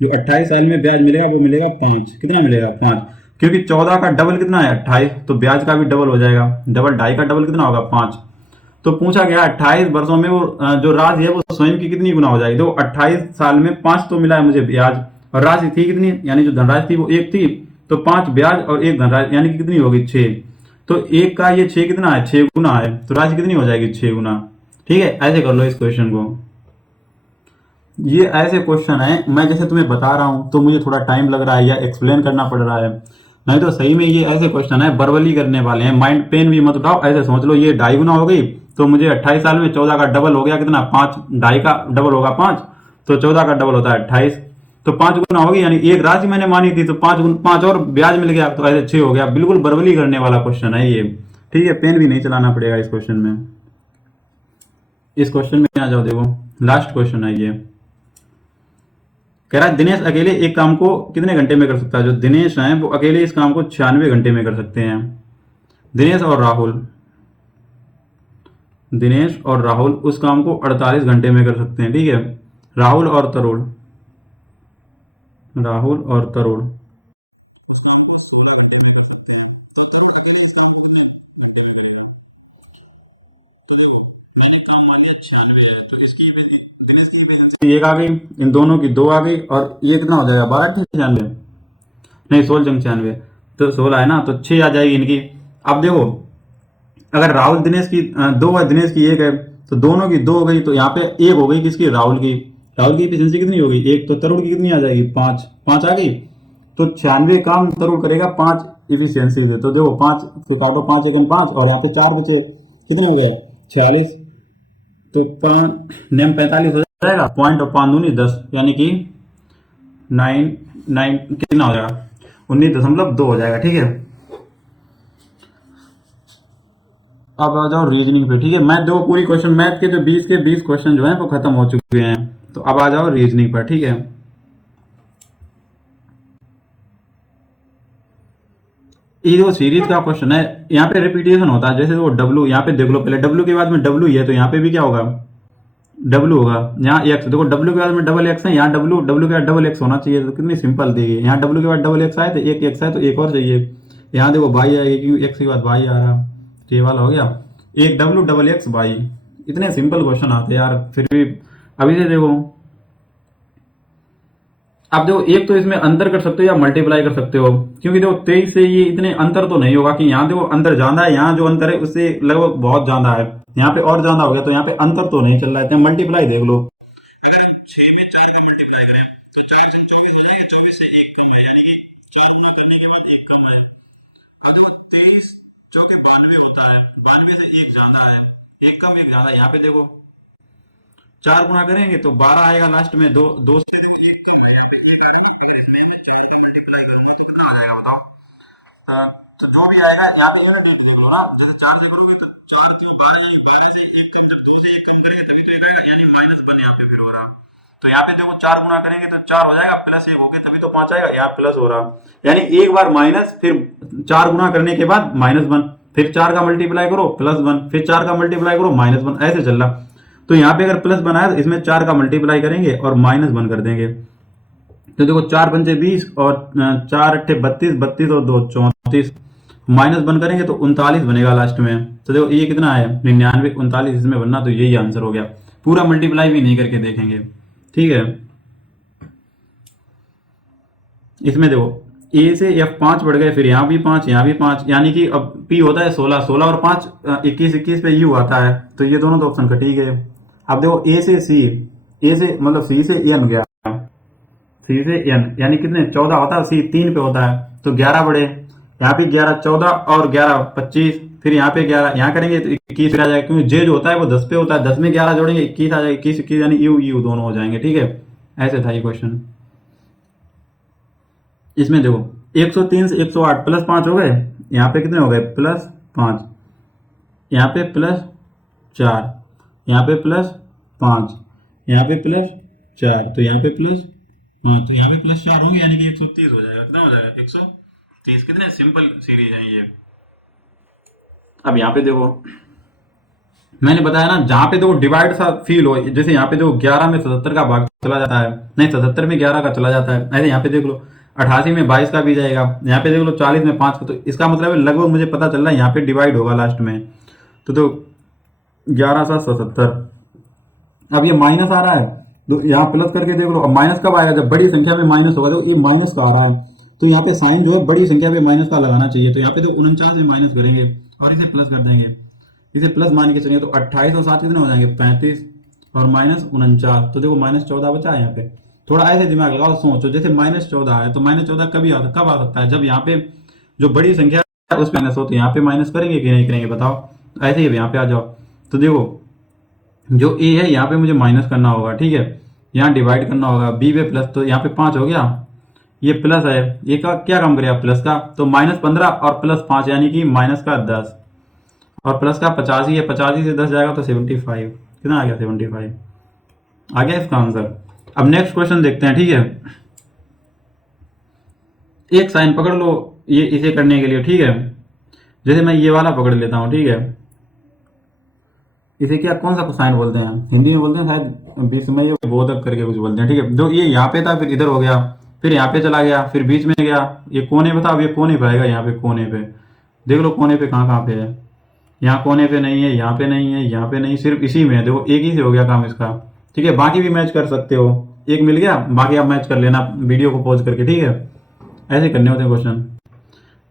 जो 28 साल में ब्याज मिलेगा वो मिलेगा 5, कितना मिलेगा, 5। क्योंकि 14 का डबल कितना है, 28, तो ब्याज का भी डबल हो जाएगा, डबल, ढाई का डबल कितना होगा, 5। तो पूछा गया 28 वर्षों में वो जो राशि है वो स्वयं की कितनी गुना हो जाएगी। तो 28 साल में 5 तो मिला है मुझे ब्याज, और राशि थी कितनी, यानी जो धनराशि थी वो एक थी, तो 5 ब्याज और एक धनराशि, यानी कि कितनी होगी, 6। तो एक का ये 6 कितना है, 6 गुना है, तो राशि कितनी हो जाएगी, 6 गुना। ठीक है, ऐसे कर लो इस क्वेश्चन को। ये ऐसे क्वेश्चन है, मैं जैसे तुम्हें बता रहा हूं तो मुझे थोड़ा टाइम लग रहा है या एक्सप्लेन करना पड़ रहा है, नहीं तो सही में ये ऐसे क्वेश्चन है बर्बली करने वाले हैं। माइंड पेन भी मत उठाओ, ऐसे सोच लो ये 2.5 गुना हो गई, तो मुझे 28 साल में 14 का डबल हो गया कितना, 5, ढाई का डबल होगा 5, तो 14 का डबल होता है 28, तो 5 गुना होगी, यानी एक राशि मैंने मानी थी तो 5 और ब्याज मिल गया, तो ऐसे 6 हो गया। बिल्कुल बर्बली करने वाला क्वेश्चन है ये। ठीक है, पेन भी नहीं चलाना पड़ेगा इस क्वेश्चन में। इस क्वेश्चन में आ जाओ, देखो लास्ट क्वेश्चन है ये। कह रहा है दिनेश अकेले एक काम को कितने घंटे में कर सकता है। जो दिनेश है वो अकेले इस काम को 96 घंटे में कर सकते हैं। दिनेश और राहुल, दिनेश और राहुल उस काम को 48 घंटे में कर सकते हैं। ठीक है, राहुल और तरुण, राहुल और तरुण, एक आ गई, इन दोनों की 2 आ गई, और ये कितना हो जाएगा, 12 96, नहीं 16 96, तो 16 है ना, तो 6 आ जाएगी इनकी। अब देखो, अगर राहुल दिनेश की 2 है, दिनेश की 1 है, तो दोनों की 2 हो गई, तो यहाँ पे 1 हो गई किसकी, राहुल की। राहुल की एफिशिएंसी कितनी हो गई, 1, तो तरुण की कितनी आ जाएगी, 5, 5 आ गई। तो 96 काम तरुण करेगा 5 इफिशियंसी से। तो देखो 5 फिर काटो, 5 एकम 5, और यहाँ पे 4 बचे, कितने हो गए, 46। तो 45 हो जाएगा, पॉइंट और 5 दूनी 10, यानी कि 9 कितना हो जाएगा, 19.2 हो जाएगा। ठीक है, अब आ जाओ रीजनिंग पे। ठीक है, मैथ दो पूरी क्वेश्चन, मैथ के जो 20 के 20 क्वेश्चन जो हैं वो खत्म हो चुके हैं। तो अब आ जाओ रीजनिंग पर। ठीक है, ये जो सीरीज का क्वेश्चन है, यहाँ पे रिपीटेशन होता है। जैसे वो डब्लू, यहाँ पे देख लो, पहले डब्लू के बाद में डब्लू ही है, तो यहाँ पे भी क्या होगा, डब्लू होगा। यहाँ एक्स, देखो डब्लू के बाद में डबल एक्स है, यहाँ डब्लू, डब्लू के बाद डबल एक्स होना चाहिए। तो कितनी सिंपल दी गई, यहाँ डब्लू के बाद डबल एक्स आए तो एक एक्स है, तो एक और चाहिए। यहाँ देखो वाई आएगी, क्योंकि एक्स के बाद वाई आ रहा, तो ये वाला हो गया, एक डब्लू डबल एक्स वाई। इतने सिंपल क्वेश्चन आते हैं यार, फिर भी। अभी से देखो, आप देखो, एक तो इसमें अंतर कर सकते हो या मल्टीप्लाई कर सकते हो, क्योंकि देखो 23 से ये इतने अंतर तो नहीं होगा, कि यहाँ देखो अंतर ज्यादा है, यहाँ जो अंतर है उससे लगभग बहुत ज्यादा है, यहाँ पे और ज्यादा हो गया, तो यहाँ पे अंतर तो नहीं चल रहा है, मल्टीप्लाई देख लो। यहाँ पे देखो 4 गुना करेंगे तो 12 आएगा लास्ट में, दो दो से तो जो भी आएगा यहाँ पे यूनिट देख लो ना, जैसे 4 से करोगे तो 4 तो 12 ये 12 से 1 जब 2 से 1 कम करेंगे तभी तो 1 आएगा, यानी -1 यहाँ पे फिर हो रहा। तो यहाँ पे देखो 4 गुना करेंगे तो 4 हो जाएगा, +1 हो गया तभी तो 5 आएगा, यहाँ प्लस हो रहा, यानी एक बार माइनस, फिर 4 गुना करने के बाद -1, फिर 4 का मल्टीप्लाई करो +1, फिर 4 का मल्टीप्लाई करो -1, ऐसे चल रहा। तो यहाँ पे अगर प्लस बनाया तो इसमें 4 का मल्टीप्लाई करेंगे और -1 कर देंगे, तो देखो 4 पंचे 20 और 4 अट्ठे 32, 32 और 2 34, -1 करेंगे तो 39 बनेगा लास्ट में। तो देखो ये कितना है 99, 39 इसमें बनना, तो यही आंसर हो गया। पूरा मल्टीप्लाई भी नहीं करके देखेंगे, ठीक है। इसमें देखो ए से F 5 बढ़ गए, फिर यहाँ भी 5, यहाँ भी 5, यानी कि अब P होता है 16, 16 और 5 21, 21 पे U आता है, तो ये दोनों तो ऑप्शन कट ही गए। अब देखो ए से C, ए से मतलब C से N गया, C से N यानी कितने 14 होता है, C 3 पे होता है, तो 11 बढ़े, यहाँ पे 11 14 और 11 25, फिर यहाँ पे 11, यहाँ करेंगे तो 21 आ जाएगा, क्योंकि J जो होता है वो 10 पे होता है, 10 में 11 जोड़ेंगे 21 आ जाएगा, 21 21 यानी U दोनों हो जाएंगे, ठीक है। ऐसे था ये क्वेश्चन। इसमें देखो 103 से 108 +5 हो गए, यहाँ पे कितने हो गए +5, यहाँ पे +4, यहाँ पे +5, यहाँ पे +4, तो यहाँ पे तो यहाँ पे +4 होंगे, यानी कि 130 हो जाएगा। कितना हो जाएगा 130, कितने सिंपल सीरीज है ये। अब यहाँ पे देखो मैंने बताया ना, जहाँ पे देखो डिवाइड सा फील हो, जैसे यहाँ पे देखो 11 में 77 का भाग चला जाता है, नहीं 77 में 11 का चला जाता है, ऐसे यहाँ पे देख लो 88 में 22 का भी जाएगा, यहाँ पे देख लो 40 में 5 का, तो इसका मतलब है लगभग मुझे पता चल रहा है यहाँ पे डिवाइड होगा लास्ट में। तो 11 सा 77, अब ये माइनस आ रहा है तो यहाँ प्लस करके देख लो। अब माइनस कब आएगा, जब बड़ी संख्या में माइनस होगा, तो ये माइनस का आ रहा है, तो यहाँ पे साइन जो है बड़ी संख्या पे माइनस का लगाना चाहिए, तो यहाँ पे तो 49 में माइनस करेंगे और इसे प्लस कर देंगे, इसे प्लस मान के चलिए, तो 28 और 7 कितने हो जाएंगे 35 और -49, तो देखो -14 बचा है यहाँ पे। थोड़ा ऐसे दिमाग लगाओ, सोचो, जैसे -14 है तो -14 कब आ सकता है, जब यहाँ पे जो बड़ी संख्या है उस माइनस हो, तो यहाँ पे माइनस करेंगे कि नहीं करेंगे बताओ। ऐसे ही यहाँ पे आ जाओ, तो देखो जो ए है यहाँ पे मुझे माइनस करना होगा, ठीक है, यहाँ डिवाइड करना होगा, बी पे प्लस, तो यहाँ पे 5 हो गया, ये प्लस है, ये का क्या काम करेगा प्लस का, तो -15 और +5 यानी कि माइनस का 10 और प्लस का 85 है, 85 से 10 जाएगा तो 75, कितना आ गया 75 आ गया इसका आंसर। अब नेक्स्ट क्वेश्चन देखते हैं, ठीक है। एक साइन पकड़ लो ये इसे करने के लिए, ठीक है, जैसे मैं ये वाला पकड़ लेता हूँ, ठीक है, इसे क्या कौन सा साइन बोलते हैं, हिंदी में बोलते हैं शायद बीच में ये बोधक करके कुछ बोलते हैं, ठीक है। जो ये यहाँ पे था फिर इधर हो गया, फिर यहाँ पे चला गया, फिर बीच में गया, ये कोने पे था, अब ये कोने पे आएगा, यहाँ पे कोने पे देख लो, कोने पे कहाँ कहाँ पे है, यहाँ कोने पे नहीं है, यहाँ पे नहीं है, यहाँ पे नहीं, सिर्फ इसी में है, देखो एक ही से हो गया काम इसका, ठीक है। बाकी भी मैच कर सकते हो, एक मिल गया, बाकी आप मैच कर लेना वीडियो को पॉज करके, ठीक है। ऐसे करने होते हैं क्वेश्चन।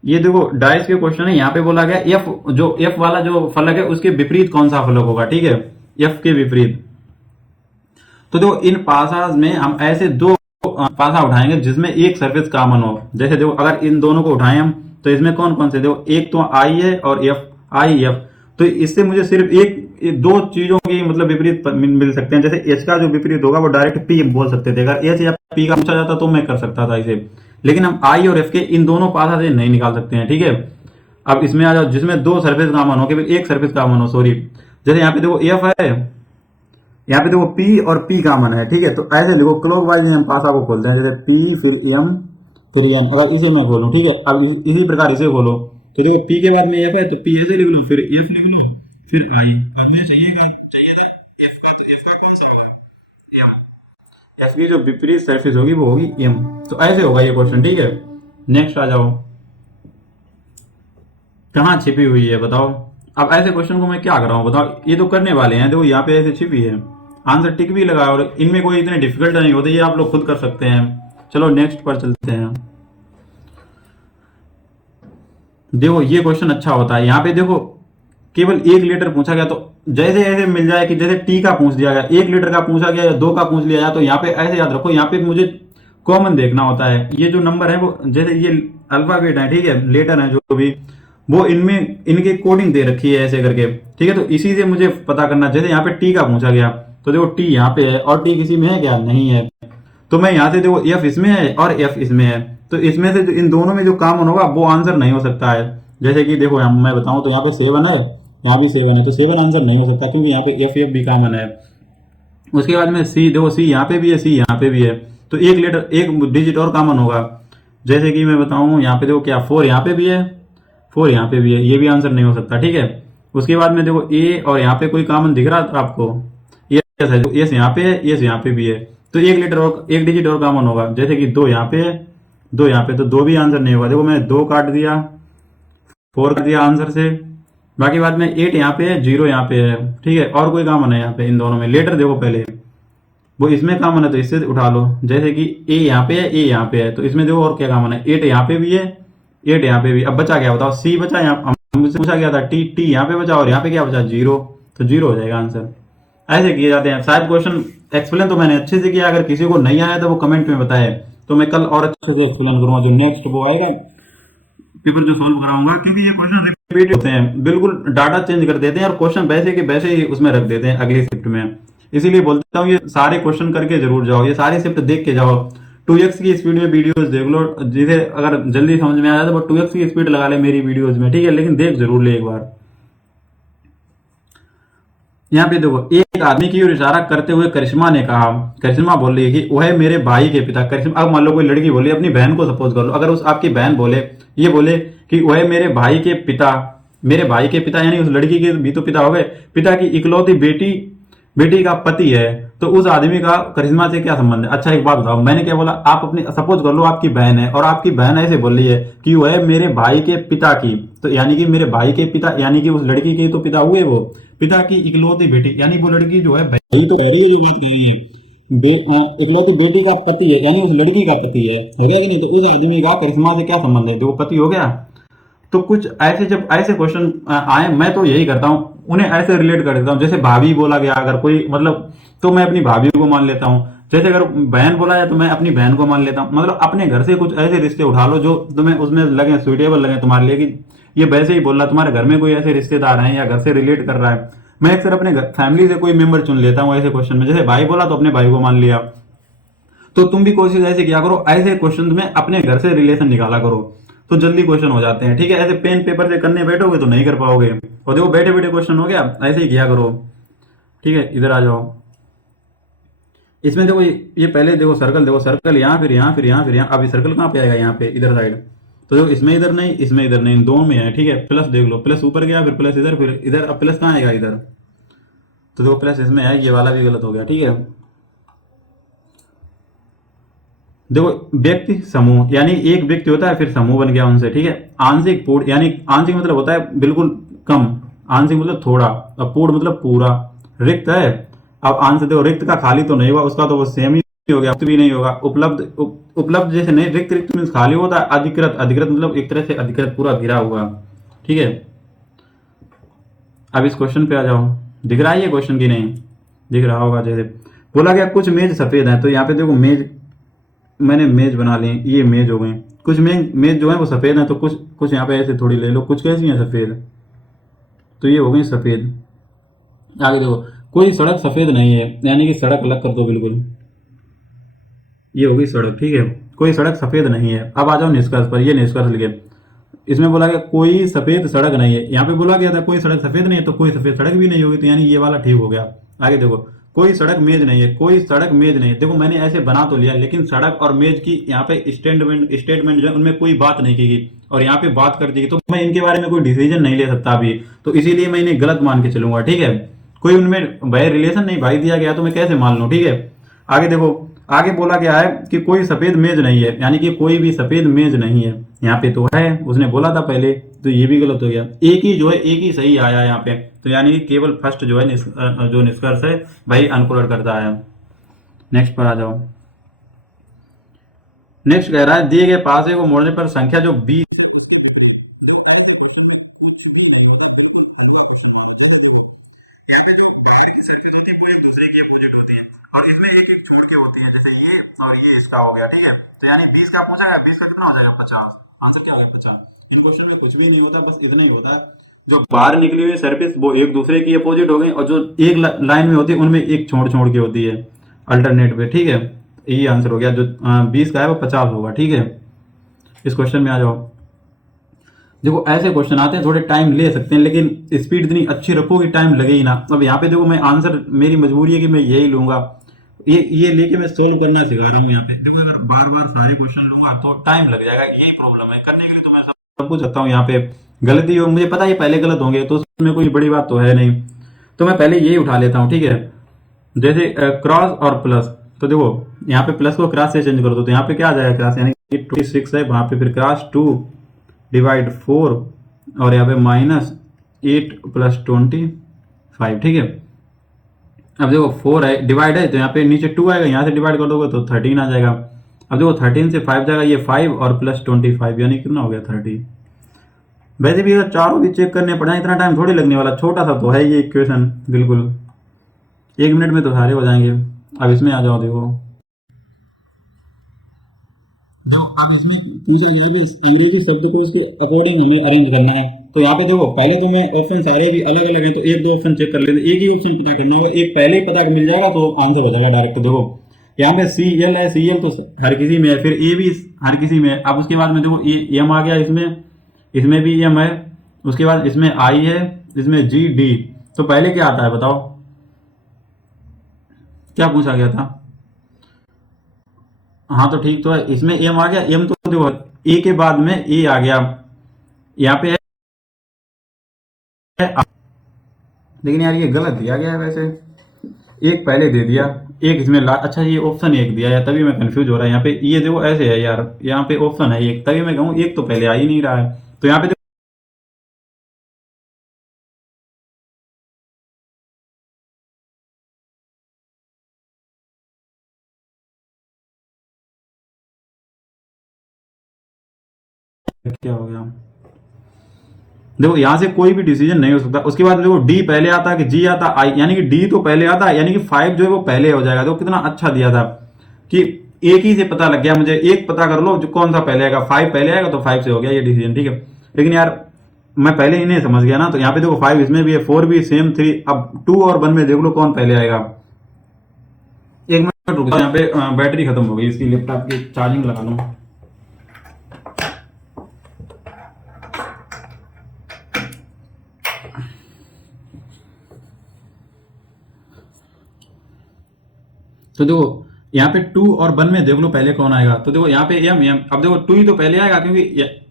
ये देखो डाइस के क्वेश्चन है, यहाँ पे बोला गया एफ, जो एफ वाला जो फलक है उसके विपरीत कौन सा फलक होगा, ठीक है, एफ के विपरीत। तो देखो इन पासाज में हम ऐसे दो पासा उठाएंगे जिसमें एक सरफेस कॉमन हो, जैसे देखो अगर इन दोनों को उठाएं हम, तो इसमें कौन कौन से, देखो एक तो आई है और एफ, आई एफ, तो इससे मुझे सिर्फ दो चीजों की मतलब विपरीत मिल सकते हैं। जैसे एच का जो विपरीत होगा वो डायरेक्ट पी बोल सकते थे, अगर एच या पी का पूछा जाता तो मैं कर सकता था इसे, लेकिन हम आई और एफ के इन दोनों पासा से नहीं निकाल सकते हैं, ठीक है। अब इसमें आ जाओ जिसमें दो सरफेस कॉमन हो, केवल एक सरफेस कॉमन हो, सॉरी, जैसे यहाँ पे देखो एफ है, यहाँ पे देखो पी और पी कॉमन है, ठीक है, तो ऐसे देखो क्लॉक वाइज हम पासा को खोलते हैं, जैसे पी फिर एम फिर एन, अगर इसे मैं खोलूँ, ठीक है, अब इसी प्रकार इसे खोलो, तो देखो पी के बाद में एफ है तो पी ऐसे लिख लो, फिर एफ लिख लो, फिर आई, अब मुझे चाहिए एफ का, तो एफ का कौन सा होगा एम, एफ की जो विपरीत सरफेस होगी वो होगी एम, तो ऐसे होगा ये क्वेश्चन, ठीक है। नेक्स्ट आ जाओ, कहाँ छिपी हुई है बताओ। अब ऐसे क्वेश्चन को मैं क्या कर रहा हूँ बताओ, ये तो करने वाले हैं, देखो यहाँ पे ऐसे छिपी है, आंसर टिक भी लगा, और इनमें कोई इतने डिफिकल्ट नहीं होते, ये आप लोग खुद कर सकते हैं। चलो नेक्स्ट पर चलते हैं। देखो ये क्वेश्चन अच्छा होता है, यहाँ पे देखो केवल 1 लीटर पूछा गया, तो जैसे ऐसे मिल जाए कि जैसे टी का पूछ दिया गया, 1 लीटर का पूछा गया या 2 का पूछ लिया जाए, तो यहाँ पे ऐसे याद रखो, यहाँ पे मुझे कॉमन देखना होता है, ये जो नंबर है वो जैसे ये अल्फाबेट है, ठीक है, लेटर है जो भी, वो इनमें इनकी कोडिंग दे रखी है ऐसे करके, ठीक है, तो इसी से मुझे पता करना। जैसे यहाँ पे टी का पूछा गया तो देखो टी यहाँ पे है और टी किसी में है क्या, नहीं है, तो मैं यहाँ से देखो एफ इसमें है और एफ इसमें है, तो इसमें से इन दोनों में जो कॉमन होगा वो आंसर नहीं हो सकता है। जैसे कि देखो मैं बताऊं तो यहाँ पे 7 है, यहाँ भी 7 है, तो 7 आंसर नहीं हो सकता क्योंकि यहाँ पे एफ भी कॉमन है। उसके बाद में सी, देखो सी यहाँ पे भी है, सी यहाँ पे भी है, तो एक लेटर एक डिजिट और कॉमन होगा। जैसे कि मैं बताऊं यहाँ पे देखो क्या 4 यहाँ पे भी है, 4 यहाँ पे भी है, ये भी आंसर नहीं हो सकता, ठीक है। उसके बाद में देखो ए और यहाँ पे कोई कॉमन दिख रहा था आपको, ये है, एस यहाँ पे है, एस यहाँ पे भी है, तो एक लेटर और एक डिजिट और कॉमन होगा। जैसे कि 2 यहाँ पे है, 2 यहाँ पे, तो 2 भी आंसर नहीं होगा। देखो मैंने 2 काट दिया, 4 काट दिया आंसर से। बाकी बाद में 8 यहाँ पे है, 0 यहाँ पे है, ठीक है। और कोई कॉमन है यहाँ पे इन दोनों में? लेटर देखो पहले, वो इसमें कॉमन है तो इससे उठा लो। जैसे कि ए यहाँ पे है, ए यहाँ पे है, तो इसमें देखो और क्या कॉमन है, 8 यहाँ पे भी है, 8 यहाँ पे भी। अब बचा क्या बताओ? सी बचा, यहाँ मुझसे पूछा गया था टी, टी यहाँ पे बचा और यहाँ पे क्या बचा? 0, तो 0 हो जाएगा आंसर। ऐसे किए जाते हैं। शायद क्वेश्चन एक्सप्लेन तो मैंने अच्छे से किया, अगर किसी को नहीं आया तो वो कमेंट में बताए, तो मैं कल और अच्छे से एक्सप्लेन करूंगा। जो नेक्स्ट वो आएगा पेपर जो सॉल्व कराऊंगा, क्योंकि ये क्वेश्चन रिपीट होते हैं, बिल्कुल डाटा चेंज कर देते हैं और क्वेश्चन वैसे के वैसे ही उसमें रख देते हैं अगली शिफ्ट में। इसीलिए बोलता हूँ ये सारे क्वेश्चन करके जरूर जाओ, ये सारी शिफ्ट देख के जाओ। 2x की स्पीड में वीडियोस देख लो, जिसे अगर जल्दी समझ में आ जाए तो वो 2x की स्पीड लगा ले मेरी वीडियोस में, ठीक है, लेकिन देख जरूर ले एक बार। यहाँ पे देखो, एक आदमी की ओर इशारा करते हुए करिश्मा ने कहा, करिश्मा बोल रही है कि वह मेरे भाई के पिता। करिश्मा, अब मान लो कोई लड़की बोली अपनी बहन को, सपोज कर लो, अगर उस आपकी बहन बोले, ये बोले कि वह मेरे भाई के पिता, मेरे भाई के पिता यानी उस लड़की के भी तो पिता हो गए, पिता की इकलौती बेटी, बेटी का पति है, तो उस आदमी का करिश्मा से क्या संबंध है? अच्छा एक बात बताओ, मैंने क्या बोला? आप अपनी, सपोज कर लो आपकी बहन है और आपकी बहन ऐसे बोल रही है कि वह मेरे भाई के पिता की, तो यानी कि मेरे भाई के पिता यानी कि उस लड़की के तो पिता हुए वो, पिता की इकलौती बेटी, यानी वो लड़की जो है भाई तो कह रही है, जो बात कह रही है इकलौती बेटी का पति है, यानी उस लड़की का पति है, हो गया कि नहीं? तो उस आदमी का करिश्मा से क्या संबंध है? देखो पति हो गया। तो कुछ ऐसे, जब ऐसे क्वेश्चन आए, मैं तो यही करता हूँ, उन्हें ऐसे रिलेट कर देता हूँ। जैसे भाभी बोला गया अगर कोई, मतलब, तो मैं अपनी भाभी को मान लेता हूँ। जैसे अगर बहन बोला जाए तो मैं अपनी बहन को मान लेता हूँ। मतलब अपने घर से कुछ ऐसे रिश्ते उठा लो जो तुम्हें उसमें लगे, सुइटेबल लगे तुम्हारे लिए, कि ये वैसे ही बोल रहा, तुम्हारे घर में कोई ऐसे रिश्तेदार हैं या घर से रिलेट कर रहा है। मैं अक्सर अपने फैमिली से कोई मेंबर चुन लेता हूँ ऐसे क्वेश्चन में। जैसे भाई बोला तो अपने भाई को मान लिया। तो तुम भी कोशिश ऐसे किया करो, ऐसे क्वेश्चन में अपने घर से रिलेशन निकाला करो, तो जल्दी क्वेश्चन हो जाते हैं, ठीक है। ऐसे पेन पेपर से करने बैठोगे तो नहीं कर पाओगे। और देखो बैठे बैठे क्वेश्चन हो गया, ऐसे ही किया करो, ठीक है। इधर आ जाओ, इसमें देखो ये पहले देखो सर्कल, देखो सर्कल यहाँ, फिर यहाँ, फिर यहाँ, फिर यहाँ। अब ये सर्कल कहाँ पे आएगा? यहाँ पे, इधर साइड। तो देखो इसमें इधर नहीं, इसमें इधर नहीं, इन दोनों में है, ठीक है। प्लस देख लो, प्लस ऊपर गया, फिर प्लस इधर, फिर इधर। अब प्लस कहाँ आएगा? इधर। तो देखो प्लस इसमें है, ये वाला भी गलत हो गया, ठीक है। देखो व्यक्ति समूह, यानी एक व्यक्ति होता है फिर समूह बन गया उनसे, ठीक है। आंशिक पूर्ण, यानी आंशिक मतलब होता है बिल्कुल कम, आंशिक मतलब थोड़ा, अब पूर्ण मतलब पूरा। रिक्त है, अब आंशिक देखो, रिक्त का खाली तो नहीं हुआ, उसका तो वो सेम ही हो गया, भी नहीं होगा। उपलब्ध, उपलब्ध जैसे नहीं, रिक्त, रिक्त मीन्स खाली होता है। अधिकृत, अधिकृत मतलब एक तरह से अधिकृत, पूरा घिरा हुआ, ठीक है। अब इस क्वेश्चन पे आ जाओ, दिख रहा है ये क्वेश्चन की नहीं? दिख रहा होगा। जैसे बोला गया कुछ मेज सफेद है, तो यहाँ पे देखो मेज, मैंने मेज बना ली, ये मेज हो गई। कुछ मेज जो है वो सफेद है, तो कुछ कुछ यहाँ पे ऐसे थोड़ी ले लो, कुछ कैसी है सफेद, तो ये हो गई सफेद। आगे देखो, कोई सड़क सफेद नहीं है, यानी कि सड़क अलग कर दो बिल्कुल, ये हो गई सड़क, ठीक है। कोई सड़क सफेद नहीं है। अब आ जाओ निष्कर्ष पर, ये निष्कर्ष लिखे। इसमें बोला गया कोई सफेद सड़क नहीं है, यहाँ पे बोला गया था कोई सड़क सफेद नहीं है, तो कोई सफेद सड़क भी नहीं होगी, तो यानी ये वाला ठीक हो गया। आगे देखो, कोई सड़क मेज नहीं है, कोई सड़क मेज नहीं है। देखो मैंने ऐसे बना तो लिया, लेकिन सड़क और मेज की यहाँ पे स्टेटमेंट जो है उनमें कोई बात नहीं की गई, और यहाँ पे बात कर दी, तो मैं इनके बारे में कोई डिसीजन नहीं ले सकता अभी, तो इसीलिए मैं इन्हें गलत मान के चलूंगा, ठीक है। कोई उनमें भाई रिलेशन नहीं भाई दिया गया, तो मैं कैसे मान लूँ, ठीक है। आगे देखो, आगे बोला गया है कि कोई सफेद मेज नहीं है, यानी कि कोई भी सफेद मेज नहीं है। यहाँ पे तो है, उसने बोला था पहले, तो ये भी गलत हो गया। एक ही जो है, एक ही सही आया यहाँ पे, तो यानी कि केवल फर्स्ट जो है जो निष्कर्ष है वही अनुकूल करता है। नेक्स्ट पर आ जाओ। नेक्स्ट कह रहा है दिए गए पासे को मोड़ने पर संख्या जो 20, और इसमें एक एक छोड़ के होती है, जैसे ये और ये इसका हो गया, ठीक है। तो यानी 20 का पूछा गया, 20 का कितना हो जाएगा? 50। आंसर क्या हो गया? 50। इन क्वेश्चन में कुछ भी नहीं होता, बस इतना ही होता है, जो बाहर निकली हुई सरफेस वो एक दूसरे की अपोजिट हो गई, और जो एक लाइन में होती है उनमें एक छोड़ छोड़ के होती है अल्टरनेट पे, ठीक है। यही आंसर हो गया। जो 20 का है वो 50 होगा, ठीक है। इस क्वेश्चन में आ जाओ। देखो ऐसे क्वेश्चन आते हैं, थोड़े टाइम ले सकते हैं, लेकिन स्पीड इतनी अच्छी रखो कि टाइम लगे ही ना। अब यहाँ पे देखो मैं आंसर, मेरी मजबूरी है कि मैं यही लूंगा, ये लेके मैं सोल्व करना सिखा रहा हूँ यहाँ पे। देखो अगर बार बार सारे क्वेश्चन लूंगा तो टाइम लग जाएगा, यही प्रॉब्लम है। करने के लिए तो मैं सब कुछ सकता हूँ, यहाँ पे गलती हो मुझे पता है, ये पहले गलत होंगे तो उसमें कोई बड़ी बात तो है नहीं, तो मैं पहले यही उठा लेता हूँ, ठीक है। जैसे क्रॉस और प्लस, तो देखो यहाँ पे प्लस को क्रॉस से चेंज कर दो, तो यहाँ पे क्या आ जाएगा क्रॉस, यानी कि 26 है, वहां पे फिर क्रॉस 2 डिवाइड 4, और यहाँ पे -8 + 25, ठीक है। अब देखो 4 है, डिवाइड है, तो यहाँ पे नीचे 2 आएगा, यहाँ से डिवाइड कर दोगे तो 13 आ जाएगा। अब देखो 13 से 5 जाएगा, ये 5 और +25, यानी कितना हो गया 30। वैसे भी अगर चारों भी चेक करने पड़े इतना टाइम थोड़ी लगने वाला, छोटा सा तो है ये इक्वेशन, बिल्कुल 1 मिनट में तो सारे हो जाएंगे। अब इसमें आ जाओ, देखो अब इसमें पूछा गया कि इस अंग्रेजी शब्दकोश के अकॉर्डिंग हमें अरेंज करना है। तो यहाँ पे देखो पहले तो मैं ऑप्शन सारे भी अलग अलग हैं, तो एक दो ऑप्शन चेक कर लेते हैं, एक ही ऑप्शन पता करना होगा, एक पहले ही पता मिल जाएगा तो आंसर हो जाएगा डायरेक्ट। देखो यहाँ पे सी एल है, सी एल तो हर किसी में है, फिर ए भी हर किसी में है। अब उसके बाद में देखो एम आ गया, इसमें इसमें भी एम है, उसके बाद इसमें आई है, इसमें जी डी। तो पहले क्या आता है बताओ, क्या पूछा गया था? हाँ तो ठीक तो है, इसमें एम आ गया, एम तो देखो ए के बाद में ए आ गया, यहाँ पे है, लेकिन यार ये गलत दिया गया है वैसे, एक पहले दे दिया, एक इसमें अच्छा ये ऑप्शन एक दिया है, तभी मैं कंफ्यूज हो रहा है यहाँ पे। ये देखो ऐसे है यार, यहाँ पे ऑप्शन है एक, तभी मैं कहूँ एक तो पहले आ ही नहीं रहा है। तो यहाँ पे क्या हो गया, देखो यहाँ से कोई भी डिसीजन नहीं हो सकता। उसके बाद देखो डी पहले आता है कि जी आता, आई, यानी कि डी तो पहले आता है, यानी कि 5 जो है वो पहले हो जाएगा। देखो कितना अच्छा दिया था कि एक ही से पता लग गया मुझे, एक पता कर लो जो कौन सा पहले आएगा, 5 पहले आएगा तो 5 से हो गया ये डिसीजन, ठीक है। लेकिन यार मैं पहले ही नहीं समझ गया ना, तो यहाँ पे देखो 5 इसमें भी है, 4 भी सेम, 3, अब 2 और 1 में देख लो कौन पहले आएगा। 1 मिनट रुको, यहाँ पे बैटरी खत्म हो गई इसकी, लैपटॉप की चार्जिंग लगा लूँ। तो देखो यहाँ पे 2 और 1 में देख लो पहले कौन आएगा, तो देखो यहाँ पे एम एम, अब देखो 2 ही तो पहले आएगा क्योंकि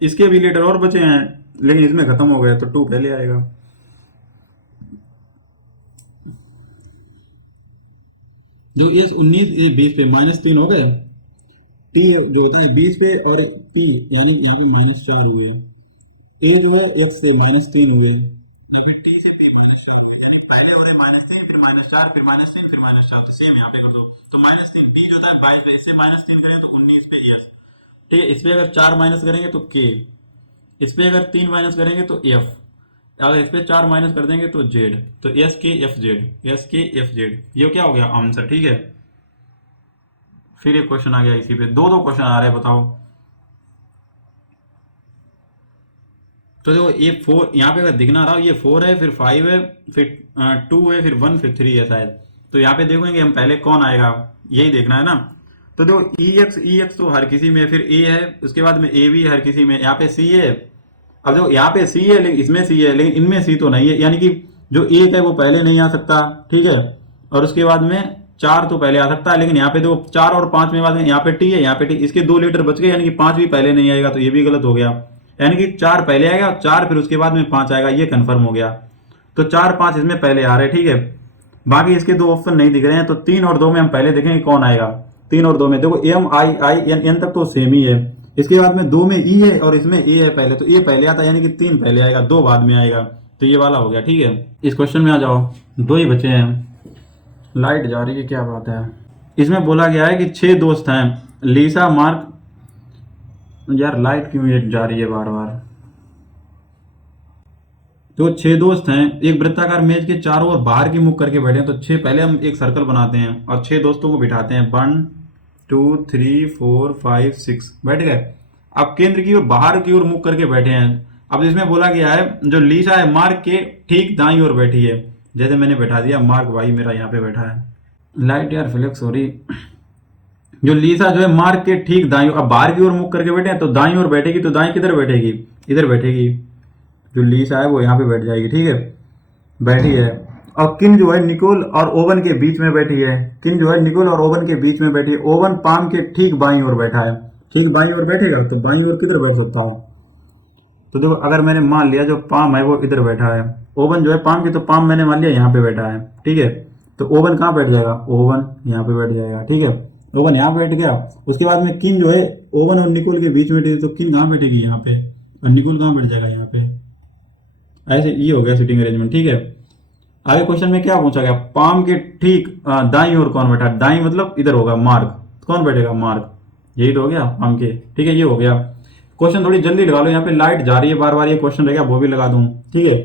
इसके भी लेटर और बचे हैं, लेकिन इसमें खत्म हो गए तो 2 पहले आएगा। जो एस 19 ये 20 पे -3 हो गए, टी जो होता है 20 पे, और पी यानी यहाँ पे -4 हुए, ए जो है एक्स से -3 हुए, या फिर टी से पी -4 हुए, यानी पहले हो रहे -3 फिर -4 फिर -3 फिर -4, तो सेम यहाँ पे कर दो। तो -3 बी जो था 22 पे, इससे -3 करें तो 19 पे एस, ठीक है। इस पे अगर 4 माइनस करेंगे तो के, इस पे अगर 3 माइनस करेंगे तो एफ, अगर इस पे 4 माइनस कर देंगे तो जेड, तो एस के एफ जेड, एस के एफ जेड, ये क्या हो गया आंसर, ठीक है। फिर एक क्वेश्चन आ गया इसी पे, दो दो क्वेश्चन आ रहे हैं, बताओ। तो देखो ये 4 यहाँ पे अगर दिखना रहा, ये 4 है, फिर 5 है, फिर 2 है, फिर 1, फिर 3 है शायद। तो यहाँ पे देखोगे हम पहले कौन आएगा, यही देखना है ना। तो देखो ई एक्स तो हर किसी में, फिर ए है, उसके बाद में ए भी हर किसी में, यहाँ पे सी है। अब देखो यहाँ पे सी है, लेकिन इसमें सी है, लेकिन इनमें सी तो नहीं है, यानी कि जो एक है वो पहले नहीं आ सकता, ठीक है। और उसके बाद में 4 तो पहले आ सकता है, लेकिन यहाँ पे देखो 4 और 5 में बाद में यहाँ पे टी है, यहाँ पे टी, इसके 2 लेटर बच गए, यानी कि 5 भी पहले नहीं आएगा, तो ये भी गलत हो गया। यानी कि 4 पहले आएगा, 4 फिर उसके बाद में 5 आएगा, ये कंफर्म हो गया। तो 4 5 इसमें पहले आ रहे हैं, ठीक है। बाकी इसके 2 ऑप्शन नहीं दिख रहे हैं, तो 3 और 2 में हम पहले देखेंगे कौन आएगा। 3 और 2 में देखो M I I N N तक तो सेम ही है, इसके बाद में 2 में ई है और इसमें ए है पहले, तो ए पहले आता है, यानी कि 3 पहले आएगा, 2 बाद में आएगा, तो ये वाला हो गया, ठीक है। इस क्वेश्चन में आ जाओ, 2 ही बचे हैं। लाइट जा रही है, क्या बात है। इसमें बोला गया है कि 6 दोस्त हैं, लीसा, मार्क, यार लाइट क्यों ये जा रही है बार बार। तो 6 दोस्त हैं, एक वृत्ताकार मेज के चारों ओर बाहर की मुख करके बैठे हैं, तो 6 पहले हम एक सर्कल बनाते हैं और 6 दोस्तों को बिठाते हैं, 1 2 3 4 5 6 बैठ गए। अब केंद्र की ओर बाहर की ओर मुख करके बैठे हैं। अब इसमें बोला गया है जो लीसा है मार्क के ठीक दाईं ओर बैठी है, जैसे मैंने बैठा दिया, मार्क भाई मेरा यहाँ पे बैठा है। लाइट यार फ्लेक्स हो रही, जो लीसा जो है मार्ग के ठीक दाई, अब बाहर की ओर मुख करके बैठे हैं तो दाई ओर बैठेगी, तो दाई किधर बैठेगी, इधर बैठेगी। जो लीसा है वो यहाँ पे बैठ जाएगी, ठीक है, बैठी है। और किन जो है निकोल और ओवन के बीच में बैठी है, किन जो है निकोल और ओवन के बीच में बैठी है। ओवन पाम के ठीक बाई ओर बैठा है, ठीक बाई ओर बैठेगा तो बाई ओर किधर बैठ सकता है। तो देखो अगर मैंने मान लिया जो पाम है वो इधर बैठा है, ओवन जो है पाम की, तो पाम मैंने मान लिया यहाँ पे बैठा है, ठीक है। तो ओवन कहाँ बैठ जाएगा, ओवन यहाँ पे बैठ जाएगा, ठीक है। ओवन यहाँ बैठ गया। उसके बाद में किन जो है ओवन और निकोल के बीच में बैठी, तो किन कहाँ बैठेगी, यहाँ पे, और निकोल कहाँ बैठ जाएगा, यहाँ पे। ऐसे ये हो गया सीटिंग अरेंजमेंट, ठीक है। आगे क्वेश्चन में क्या पूछा गया, पाम के ठीक दाई ओर कौन बैठा, दाई मतलब इधर होगा मार्ग, कौन बैठेगा, मार्ग, यही तो हो गया पाम के, ठीक है। ये हो गया क्वेश्चन, थोड़ी जल्दी लगा लो, यहाँ पे लाइट जा रही है बार बार, ये क्वेश्चन रह गया वो भी लगा दूं, ठीक है।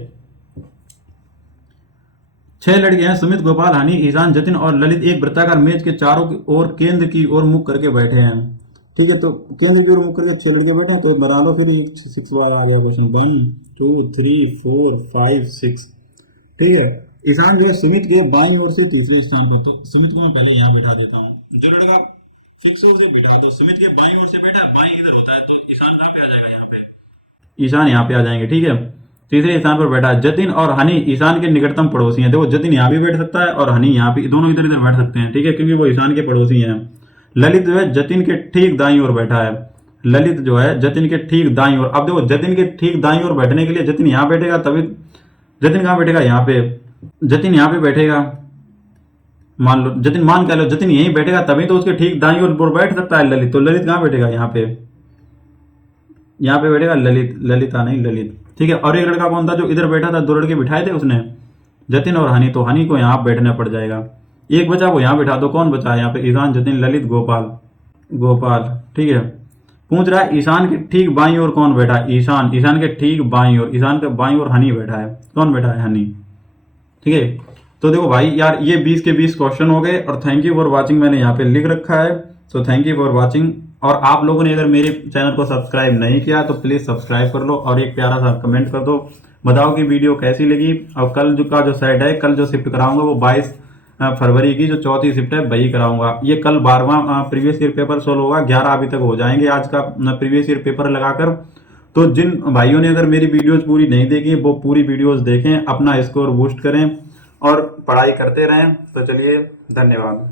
6 लड़के हैं, सुमित, गोपाल, हनी, ईशान, जतिन और ललित एक वृत्ताकार मेज के चारों ओर केंद्र की ओर मुख करके बैठे हैं, ठीक है। तो केंद्र की ओर मुख करके 6 लड़के बैठे हैं, तो बना लो फिर 6 बार आ गया क्वेश्चन, 1 2 3 4 5 6, ठीक है। ईशान जो है सुमित के बाईं ओर से तीसरे स्थान पर, तो सुमित को मैं पहले यहाँ बैठा देता हूँ। जो लड़का फिक्स ओर से बैठा है तो सुमित के बाईं ओर से बैठा, बाईं इधर होता है, तो ईशान कहाँ पे आ जाएगा, यहाँ पे, ईशान यहाँ पे आ जाएंगे, ठीक है। तीसरे स्थान पर बैठा है जतिन और हनी, ईशान के निकटतम पड़ोसी हैं। देखो जतिन यहाँ भी बैठ सकता है और हनी यहाँ भी, दोनों इधर इधर बैठ सकते हैं, ठीक है, क्योंकि वो ईशान के पड़ोसी हैं। ललित जो है जतिन के ठीक दाईं ओर बैठा है, ललित जो है जतिन के ठीक दाईं ओर। अब देखो जतिन के ठीक दाईं ओर बैठने के लिए जतिन यहाँ बैठेगा, तभी जतिन कहाँ बैठेगा, यहाँ पे, जतिन यहाँ पे बैठेगा, मान लो जतिन, मान कह लो जतिन यहीं बैठेगा, तभी तो उसके ठीक दाईं ओर बैठ सकता है ललित। तो ललित कहाँ बैठेगा, यहाँ पे, यहाँ पे बैठेगा ललित, ललिता नहीं ललित, ठीक है। और एक लड़का कौन था जो इधर बैठा था, 2 लड़के बिठाए थे उसने, जतिन और हनी, तो हनी को यहाँ बैठना पड़ जाएगा। एक बचा वो यहाँ बैठा, तो कौन बचा है यहाँ पे, ईशान, जतिन, ललित, गोपाल, गोपाल, ठीक है। पूछ रहा है ईशान के ठीक बाईं ओर कौन बैठा है, ईशान, ईशान के ठीक बाईं ओर, ईशान के बाईं ओर हनी बैठा है, कौन बैठा है, हनी, ठीक है। तो देखो भाई यार ये 20 के 20 क्वेश्चन हो गए, और थैंक यू फॉर वाचिंग मैंने यहाँ पे लिख रखा है, तो थैंक यू फॉर वाचिंग। और आप लोगों ने अगर मेरे चैनल को सब्सक्राइब नहीं किया तो प्लीज़ सब्सक्राइब कर लो, और एक प्यारा सा कमेंट कर दो, बताओ कि वीडियो कैसी लगी। और कल का जो सेट है, कल जो शिफ्ट कराऊंगा वो 22 फरवरी की जो चौथी शिफ्ट है वही कराऊंगा। ये कल 12वां प्रीवियस ईयर पेपर सोल्व होगा, 11 अभी तक हो जाएंगे आज का प्रीवियस ईयर पेपर लगाकर। तो जिन भाइयों ने अगर मेरी वीडियोज पूरी नहीं देखी वो पूरी वीडियोज देखें, अपना स्कोर बूस्ट करें और पढ़ाई करते रहें। तो चलिए, धन्यवाद।